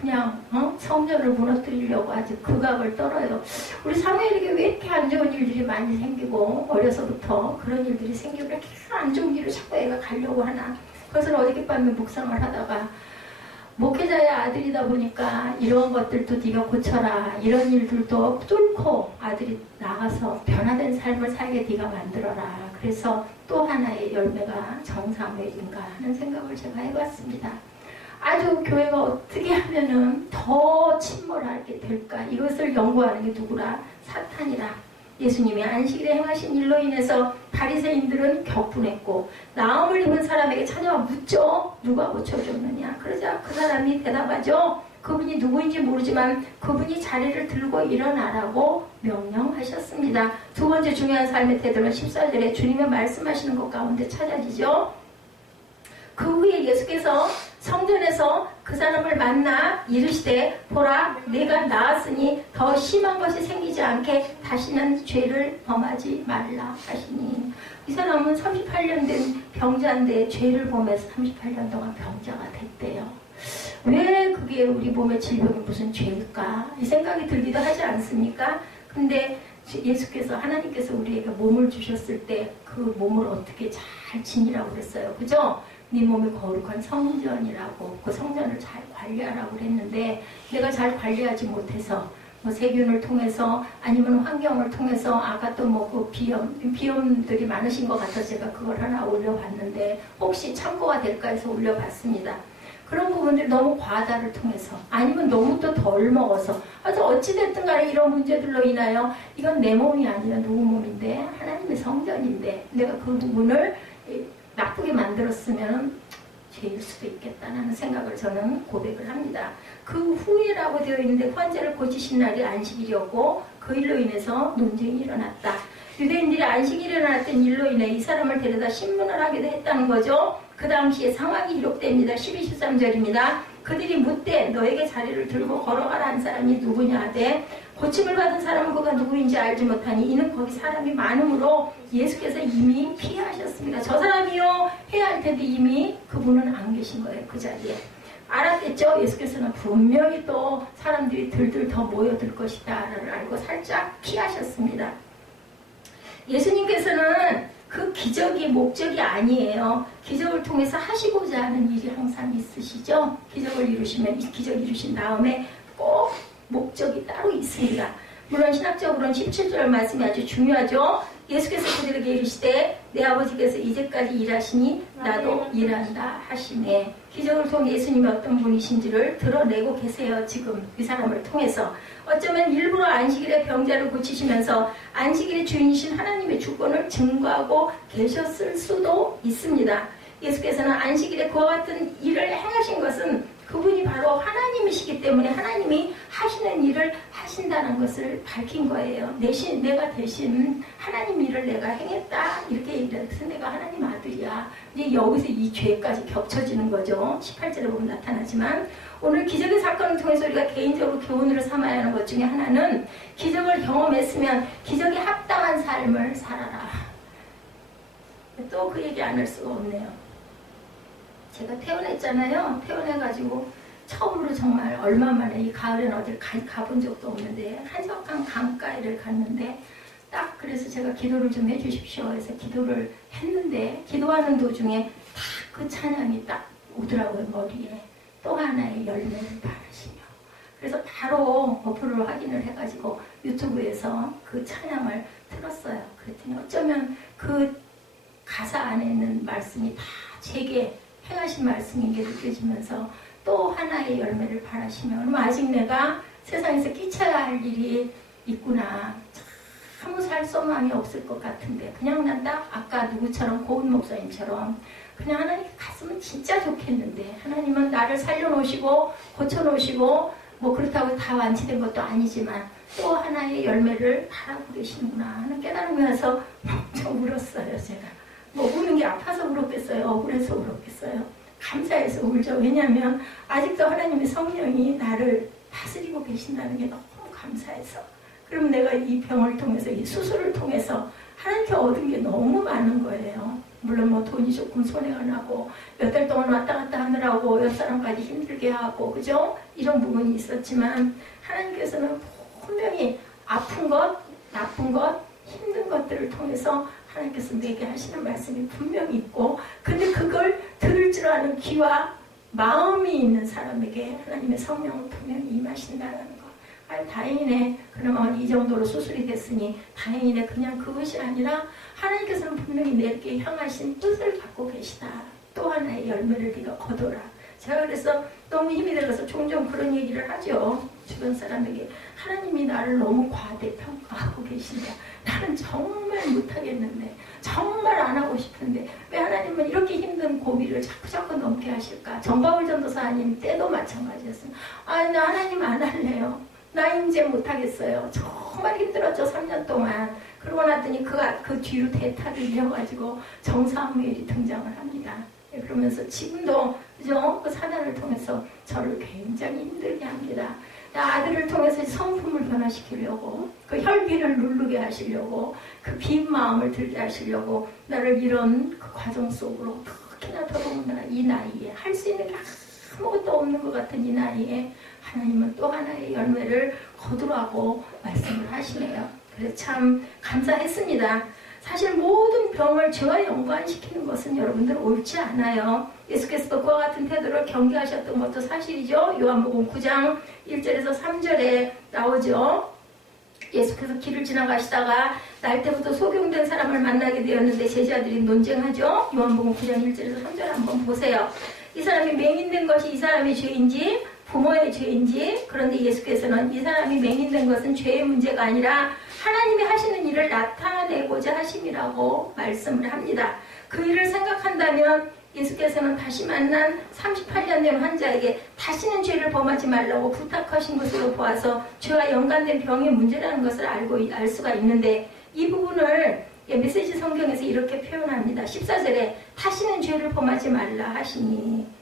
그냥 성전을 무너뜨리려고 아주 극악을 떨어요. 우리 사무엘에게 왜 이렇게 안 좋은 일들이 많이 생기고 어려서부터 그런 일들이 생기고 이렇게 안 좋은 길을 자꾸 애가 가려고 하나. 그것을 어저께밤에 묵상을 하다가 목회자의 아들이다 보니까 이런 것들도 네가 고쳐라. 이런 일들도 뚫고 아들이 나가서 변화된 삶을 살게 네가 만들어라. 그래서 또 하나의 열매가 정사무엘인가 하는 생각을 제가 해봤습니다. 아주 교회가 어떻게 하면은 더 침몰하게 될까? 이것을 연구하는 게 누구라? 사탄이라. 예수님이 안식일에 행하신 일로 인해서 바리새인들은 격분했고 나음을 입은 사람에게 찾아와 묻죠. 누가 고쳐줬느냐? 그러자 그 사람이 대답하죠. 그분이 누구인지 모르지만 그분이 자리를 들고 일어나라고 명령하셨습니다. 두 번째 중요한 삶의 태도는 14절에 주님의 말씀하시는 것 가운데 찾아지죠. 그 후에 예수께서 성전에서 그 사람을 만나 이르시되 보라 내가 나았으니 더 심한 것이 생기지 않게 다시는 죄를 범하지 말라 하시니 이 사람은 38년 된 병자인데 죄를 범해서 38년 동안 병자가 됐대요. 왜 그게 우리 몸의 질병이 무슨 죄일까? 이 생각이 들기도 하지 않습니까? 근데 예수께서 하나님께서 우리에게 몸을 주셨을 때 그 몸을 어떻게 잘 지니라고 그랬어요. 그죠? 네 몸이 거룩한 성전이라고 그 성전을 잘 관리하라고 그랬는데 내가 잘 관리하지 못해서 뭐 세균을 통해서 아니면 환경을 통해서 아까 또 뭐 그 비염들이 많으신 것 같아서 제가 그걸 하나 올려봤는데 혹시 참고가 될까 해서 올려봤습니다. 그런 부분들이 너무 과다를 통해서 아니면 너무 또 덜 먹어서 아주 어찌됐든 간에 이런 문제들로 인하여 이건 내 몸이 아니라 누구 몸인데 하나님의 성전인데 내가 그 부분을 나쁘게 만들었으면 죄일 수도 있겠다는 생각을 저는 고백을 합니다. 그 후에라고 되어 있는데 환자를 고치신 날이 안식일이었고 그 일로 인해서 논쟁이 일어났다. 유대인들이 안식일이 일어났던 일로 인해 이 사람을 데려다 신문을 하기도 했다는 거죠. 그 당시에 상황이 기록됩니다. 12, 13절입니다. 그들이 묻되 너에게 자리를 들고 걸어가라 한 사람이 누구냐 하되 고침을 받은 사람은 그가 누구인지 알지 못하니 이는 거기 사람이 많으므로 예수께서 이미 피하셨습니다. 저 사람이요 해야 할 텐데 이미 그분은 안 계신 거예요. 그 자리에. 알았겠죠? 예수께서는 분명히 또 사람들이 들들 더 모여들 것이다 라를 알고 살짝 피하셨습니다. 예수님께서는 그 기적이 목적이 아니에요. 기적을 통해서 하시고자 하는 일이 항상 있으시죠. 기적을 이루시면 이 기적 이루신 다음에 꼭 목적이 따로 있습니다. 물론 신학적으로는 17절 말씀이 아주 중요하죠. 예수께서 그들에게 이르시되 내 아버지께서 이제까지 일하시니 나도 일한다 하시네. 기적을 통해 예수님이 어떤 분이신지를 드러내고 계세요. 지금 이 사람을 통해서. 어쩌면 일부러 안식일에 병자를 고치시면서 안식일의 주인이신 하나님의 주권을 증거하고 계셨을 수도 있습니다. 예수께서는 안식일에 그와 같은 일을 행하신 것은 그분이 바로 하나님이시기 때문에 하나님이 하시는 일을 하신다는 것을 밝힌 거예요. 내가 대신 하나님 일을 내가 행했다. 이렇게 얘기해서 내가 하나님 아들이야. 이제 여기서 이 죄까지 겹쳐지는 거죠. 18절에 보면 나타나지만 오늘 기적의 사건을 통해서 우리가 개인적으로 교훈으로 삼아야 하는 것 중에 하나는 기적을 경험했으면 기적에 합당한 삶을 살아라. 또 그 얘기 안 할 수가 없네요. 제가 퇴원했잖아요. 퇴원해가지고 처음으로 정말 얼마 만에 이 가을엔 어딜 가본 적도 없는데 한적한 강가에를 갔는데 딱 그래서 제가 기도를 좀 해주십시오 해서 기도를 했는데 기도하는 도중에 딱 그 찬양이 딱 오더라고요. 머리에. 또 하나의 열매를 바라시며. 그래서 바로 어플을 확인을 해가지고 유튜브에서 그 찬양을 들었어요. 그랬더니 어쩌면 그 가사 안에 있는 말씀이 다 제게 행하신 말씀인 게 느껴지면서 또 하나의 열매를 바라시며, 그럼 아직 내가 세상에서 끼쳐야 할 일이 있구나. 아무 살 소망이 없을 것 같은데 그냥 난 딱 아까 누구처럼 고은 목사님처럼 그냥 하나님 갔으면 진짜 좋겠는데 하나님은 나를 살려놓으시고 고쳐놓으시고 뭐 그렇다고 다 완치된 것도 아니지만 또 하나의 열매를 바라고 계시는구나 하는 깨달음이 와서 엄청 울었어요. 제가 뭐 우는 게 아파서 울었겠어요, 억울해서 울었겠어요, 감사해서 울죠. 왜냐하면 아직도 하나님의 성령이 나를 다스리고 계신다는 게 너무 감사해서. 그럼 내가 이 병을 통해서 이 수술을 통해서 하나님께 얻은 게 너무 많은 거예요. 물론 뭐 돈이 조금 손해가 나고 몇 달 동안 왔다 갔다 하느라고 옆 사람까지 힘들게 하고 그죠? 이런 부분이 있었지만 하나님께서는 분명히 아픈 것, 나쁜 것, 힘든 것들을 통해서 하나님께서 내게 하시는 말씀이 분명히 있고, 근데 그걸 들을 줄 아는 귀와 마음이 있는 사람에게 하나님의 성령을 분명히 임하신다는 것. 아니 다행이네. 그러면 이 정도로 수술이 됐으니 다행이네. 그냥 그것이 아니라 하나님께서는 분명히 내게 향하신 뜻을 갖고 계시다. 또 하나의 열매를 네가 거둬라. 제가 그래서 너무 힘이 들어서 종종 그런 얘기를 하죠. 주변 사람에게 하나님이 나를 너무 과대평가하고 계신다. 나는 정말 못하겠는데 정말 안 하고 싶은데 왜 하나님은 이렇게 힘든 고비를 자꾸 넘게 하실까. 정바울 전도사님 때도 마찬가지였어요. 아니 나 하나님 안 할래요. 나 이제 못하겠어요. 정말 힘들었죠. 3년 동안. 그러고 났더니 그 뒤로 대타를 이어가지고 정사무엘이 등장을 합니다. 그러면서 지금도 그죠? 그 사단을 통해서 저를 굉장히 힘들게 합니다. 아들을 통해서 성품을 변화시키려고, 그 혈기를 누르게 하시려고, 그 빈 마음을 들게 하시려고 나를 이런 그 과정 속으로 특히나 더더군다나 이 나이에 할 수 있는 게 아무것도 없는 것 같은 이 나이에 하나님은 또 하나의 열매를 거두라고 말씀을 하시네요. 그래서 참 감사했습니다. 사실 모든 병을 죄와 연관시키는 것은 여러분들 옳지 않아요. 예수께서도 그와 같은 태도를 경계하셨던 것도 사실이죠. 요한복음 9장 1절에서 3절에 나오죠. 예수께서 길을 지나가시다가 날 때부터 소경된 사람을 만나게 되었는데 제자들이 논쟁하죠. 요한복음 9장 1절에서 3절 한번 보세요. 이 사람이 맹인된 것이 이 사람의 죄인지 부모의 죄인지, 그런데 예수께서는 이 사람이 맹인된 것은 죄의 문제가 아니라 하나님이 하시는 일을 나타내고자 하심이라고 말씀을 합니다. 그 일을 생각한다면 예수께서는 다시 만난 38년 된 환자에게 다시는 죄를 범하지 말라고 부탁하신 것으로 보아서 죄와 연관된 병의 문제라는 것을 알 수가 있는데, 이 부분을 메시지 성경에서 이렇게 표현합니다. 14절에 다시는 죄를 범하지 말라 하시니,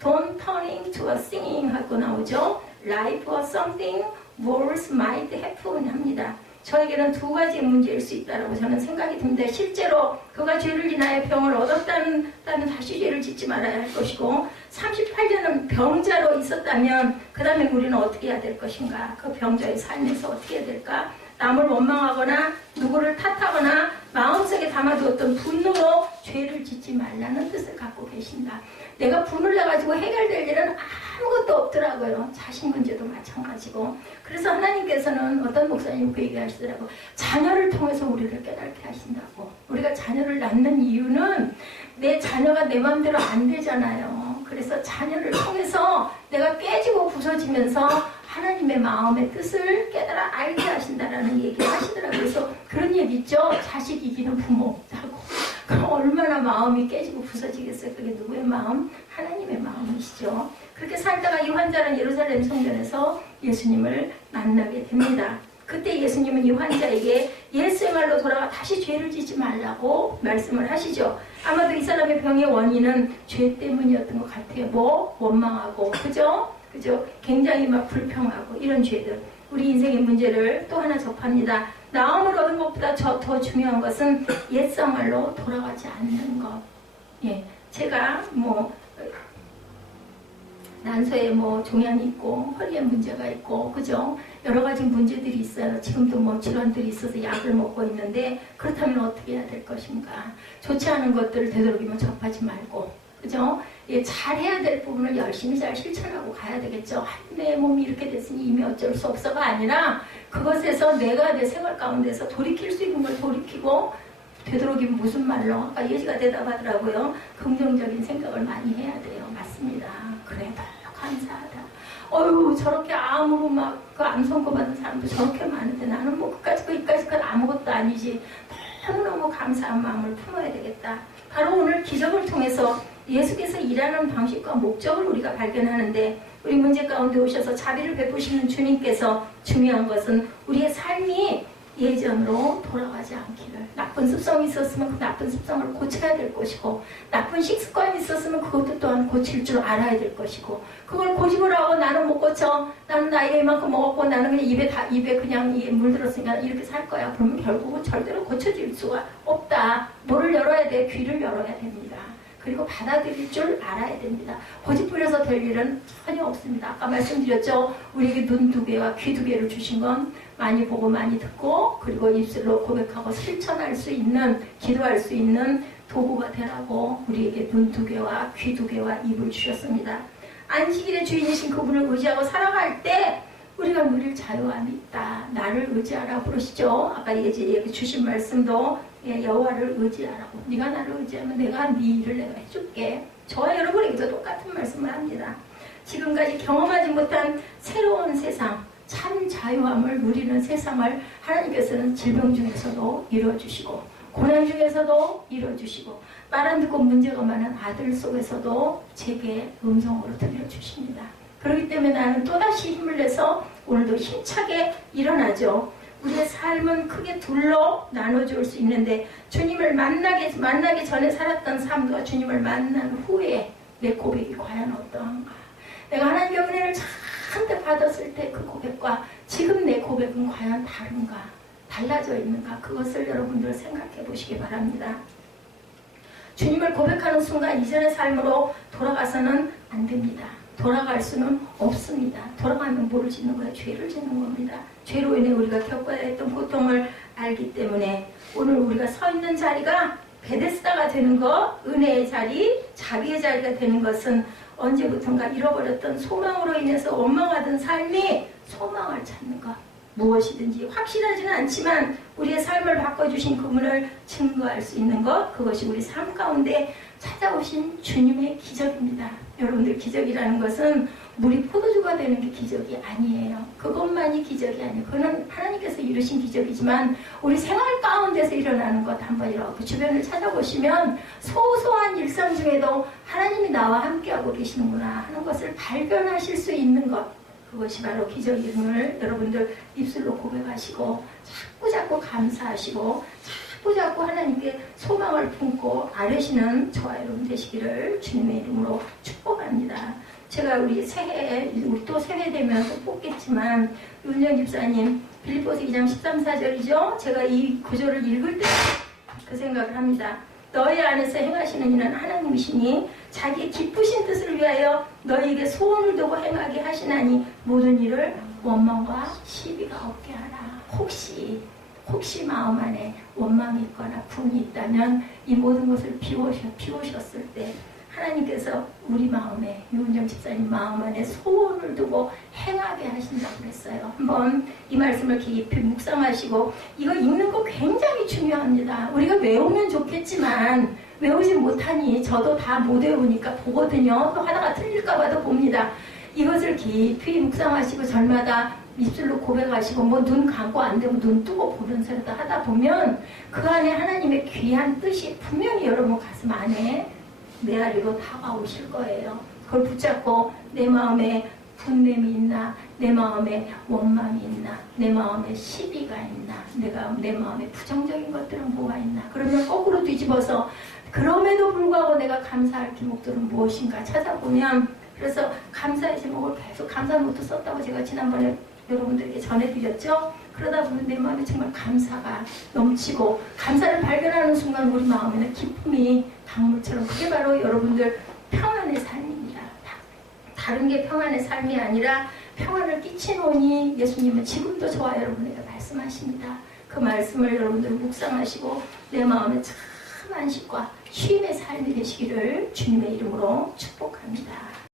don't turning to a singing 하고 나오죠. Life or something worse might happen 합니다. 저에게는 두 가지의 문제일 수 있다고 저는 생각이 듭니다. 실제로 그가 죄를 인하여 병을 얻었다는 다시 죄를 짓지 말아야 할 것이고, 38년은 병자로 있었다면 그 다음에 우리는 어떻게 해야 될 것인가, 그 병자의 삶에서 어떻게 해야 될까, 남을 원망하거나 누구를 탓하거나 마음속에 담아두었던 분노로 죄를 짓지 말라는 뜻을 갖고 계신다. 내가 분을 내가지고 해결될 일은 아무것도 없더라고요. 자식 문제도 마찬가지고. 그래서 하나님께서는 어떤 목사님 그 얘기하시더라고. 자녀를 통해서 우리를 깨닫게 하신다고. 우리가 자녀를 낳는 이유는 내 자녀가 내 마음대로 안 되잖아요. 그래서 자녀를 통해서 내가 깨지고 부서지면서 하나님의 마음의 뜻을 깨달아 알게 하신다라는 얘기를 하시더라고요. 그래서 그런 얘기 있죠. 자식 이기는 부모 없다고. 그럼 얼마나 마음이 깨지고 부서지겠어요. 그게 누구의 마음? 하나님의 마음이시죠. 그렇게 살다가 이 환자는 예루살렘 성전에서 예수님을 만나게 됩니다. 그때 예수님은 이 환자에게 예수의 말로 돌아가 다시 죄를 짓지 말라고 말씀을 하시죠. 아마도 이 사람의 병의 원인은 죄 때문이었던 것 같아요. 뭐 원망하고, 그죠? 굉장히 막 불평하고 이런 죄들. 우리 인생의 문제를 또 하나 접합니다. 나음을 얻은 것보다 더 중요한 것은 옛생활로 돌아가지 않는 것. 제가 난소에 종양이 있고 허리에 문제가 있고, 그죠? 여러 가지 문제들이 있어요. 지금도 뭐 질환들이 있어서 약을 먹고 있는데 그렇다면 어떻게 해야 될 것인가. 좋지 않은 것들을 되도록이면 접하지 말고, 그죠? 예, 잘 해야 될 부분을 열심히 잘 실천하고 가야 되겠죠. 내 몸이 이렇게 됐으니 이미 어쩔 수 없어가 아니라 그것에서 내가 내 생활 가운데서 돌이킬 수 있는 걸 돌이키고, 되도록이면 무슨 말로 아까 예지가 대답하더라고요. 긍정적인 생각을 많이 해야 돼요. 맞습니다. 그래도 감사하다. 어휴, 저렇게 암으로 막 그 암 선고받은 사람도 저렇게 많은데 나는 뭐 그까짓 건 아무것도 아니지. 너무너무 감사한 마음을 품어야 되겠다. 바로 오늘 기적을 통해서 예수께서 일하는 방식과 목적을 우리가 발견하는데, 우리 문제 가운데 오셔서 자비를 베푸시는 주님께서 중요한 것은 우리의 삶이 예전으로 돌아가지 않기를. 나쁜 습성이 있었으면 그 나쁜 습성을 고쳐야 될 것이고, 나쁜 식습관이 있었으면 그것도 또한 고칠 줄 알아야 될 것이고, 그걸 고집을 하고 나는 못 고쳐, 나는 나이가 이만큼 먹었고 나는 그냥 입에 그냥 물들었으니까 이렇게 살 거야. 그러면 결국은 절대로 고쳐질 수가 없다. 뭐를 열어야 돼? 귀를 열어야 됩니다. 그리고 받아들일 줄 알아야 됩니다. 고집 부려서 될 일은 전혀 없습니다. 아까 말씀드렸죠. 우리에게 눈 2개와 귀 2개를 주신 건 많이 보고 많이 듣고, 그리고 입술로 고백하고 실천할 수 있는, 기도할 수 있는 도구가 되라고 우리에게 눈 2개와 귀 2개와 입을 주셨습니다. 안식일의 주인이신 그분을 의지하고 살아갈 때 우리가 누릴 자유함이 있다. 나를 의지하라 부르시죠. 아까 예지 주신 말씀도 여호와를 의지하라고. 네가 나를 의지하면 내가 네 일을 내가 해줄게. 저와 여러분에게도 똑같은 말씀을 합니다. 지금까지 경험하지 못한 새로운 세상, 참 자유함을 누리는 세상을 하나님께서는 질병 중에서도 이루어주시고, 고난 중에서도 이루어주시고, 말 안 듣고 문제가 많은 아들 속에서도 제게 음성으로 들려주십니다. 그렇기 때문에 나는 또다시 힘을 내서 오늘도 힘차게 일어나죠. 우리의 삶은 크게 둘로 나눠줄 수 있는데, 주님을 만나기 전에 살았던 삶과 주님을 만난 후에 내 고백이 과연 어떠한가. 내가 하나님의 은혜를 잔뜩 받았을 때 그 고백과 지금 내 고백은 과연 다른가, 달라져 있는가, 그것을 여러분들 생각해 보시기 바랍니다. 주님을 고백하는 순간 이전의 삶으로 돌아가서는 안 됩니다. 돌아갈 수는 없습니다. 돌아가면 뭐를 짓는 거예요? 죄를 짓는 겁니다. 죄로 인해 우리가 겪어야 했던 고통을 알기 때문에 오늘 우리가 서 있는 자리가 베데스다가 되는 것, 은혜의 자리, 자비의 자리가 되는 것은 언제부턴가 잃어버렸던 소망으로 인해서 원망하던 삶이 소망을 찾는 것. 무엇이든지 확실하지는 않지만 우리의 삶을 바꿔주신 그분을 증거할 수 있는 것, 그것이 우리 삶 가운데 찾아오신 주님의 기적입니다. 여러분들, 기적이라는 것은 물이 포도주가 되는 게 기적이 아니에요. 그것만이 기적이 아니에요. 그건 하나님께서 이루신 기적이지만 우리 생활 가운데서 일어나는 것, 한번 이렇게 주변을 찾아보시면 소소한 일상 중에도 하나님이 나와 함께하고 계시는구나 하는 것을 발견하실 수 있는 것, 그것이 바로 기적임을 여러분들 입술로 고백하시고 자꾸 감사하시고 자꾸 하나님께 소망을 품고 아뢰시는 저와 여러분 되시기를 주님의 이름으로 축복합니다. 제가 우리 또 새해 되면 또 뽑겠지만, 윤정 집사님 빌립보서 2장 13, 14절이죠. 제가 이 구절을 읽을 때 그 생각을 합니다. 너희 안에서 행하시는 이는 하나님이시니 자기의 기쁘신 뜻을 위하여 너희에게 소원을 두고 행하게 하시나니 모든 일을 원망과 시비가 없게 하라. 혹시 마음 안에 원망이 있거나 분이 있다면 이 모든 것을 비우셨을 때 하나님께서 우리 마음에, 유은정 집사님 마음 안에 소원을 두고 행하게 하신다고 그랬어요. 한번 이 말씀을 깊이 묵상하시고, 이거 읽는 거 굉장히 중요합니다. 우리가 외우면 좋겠지만 외우지 못하니 저도 다 못 외우니까 보거든요. 또 하다가 틀릴까 봐도 봅니다. 이것을 깊이 묵상하시고 절마다 입술로 고백하시고, 뭐 눈 감고 안 되면 눈 뜨고 보면서 하다 보면 그 안에 하나님의 귀한 뜻이 분명히 여러분 가슴 안에 메아리로 다가오실 거예요. 그걸 붙잡고 내 마음에 분냄이 있나, 내 마음에 원망이 있나, 내 마음에 시비가 있나, 내 마음에 부정적인 것들은 뭐가 있나, 그러면 거꾸로 뒤집어서 그럼에도 불구하고 내가 감사할 기목들은 무엇인가 찾아보면, 그래서 감사의 제목을 계속 감사 노트 썼다고 제가 지난번에 여러분들에게 전해드렸죠. 그러다 보면 내 마음에 정말 감사가 넘치고, 감사를 발견하는 순간 우리 마음에는 기쁨이 강물처럼, 그게 바로 여러분들 평안의 삶입니다. 다른 게 평안의 삶이 아니라 평안을 끼치노니 예수님은 지금도 저와 여러분에게 말씀하십니다. 그 말씀을 여러분들 묵상하시고 내 마음에 참 안식과 쉼의 삶이 되시기를 주님의 이름으로 축복합니다.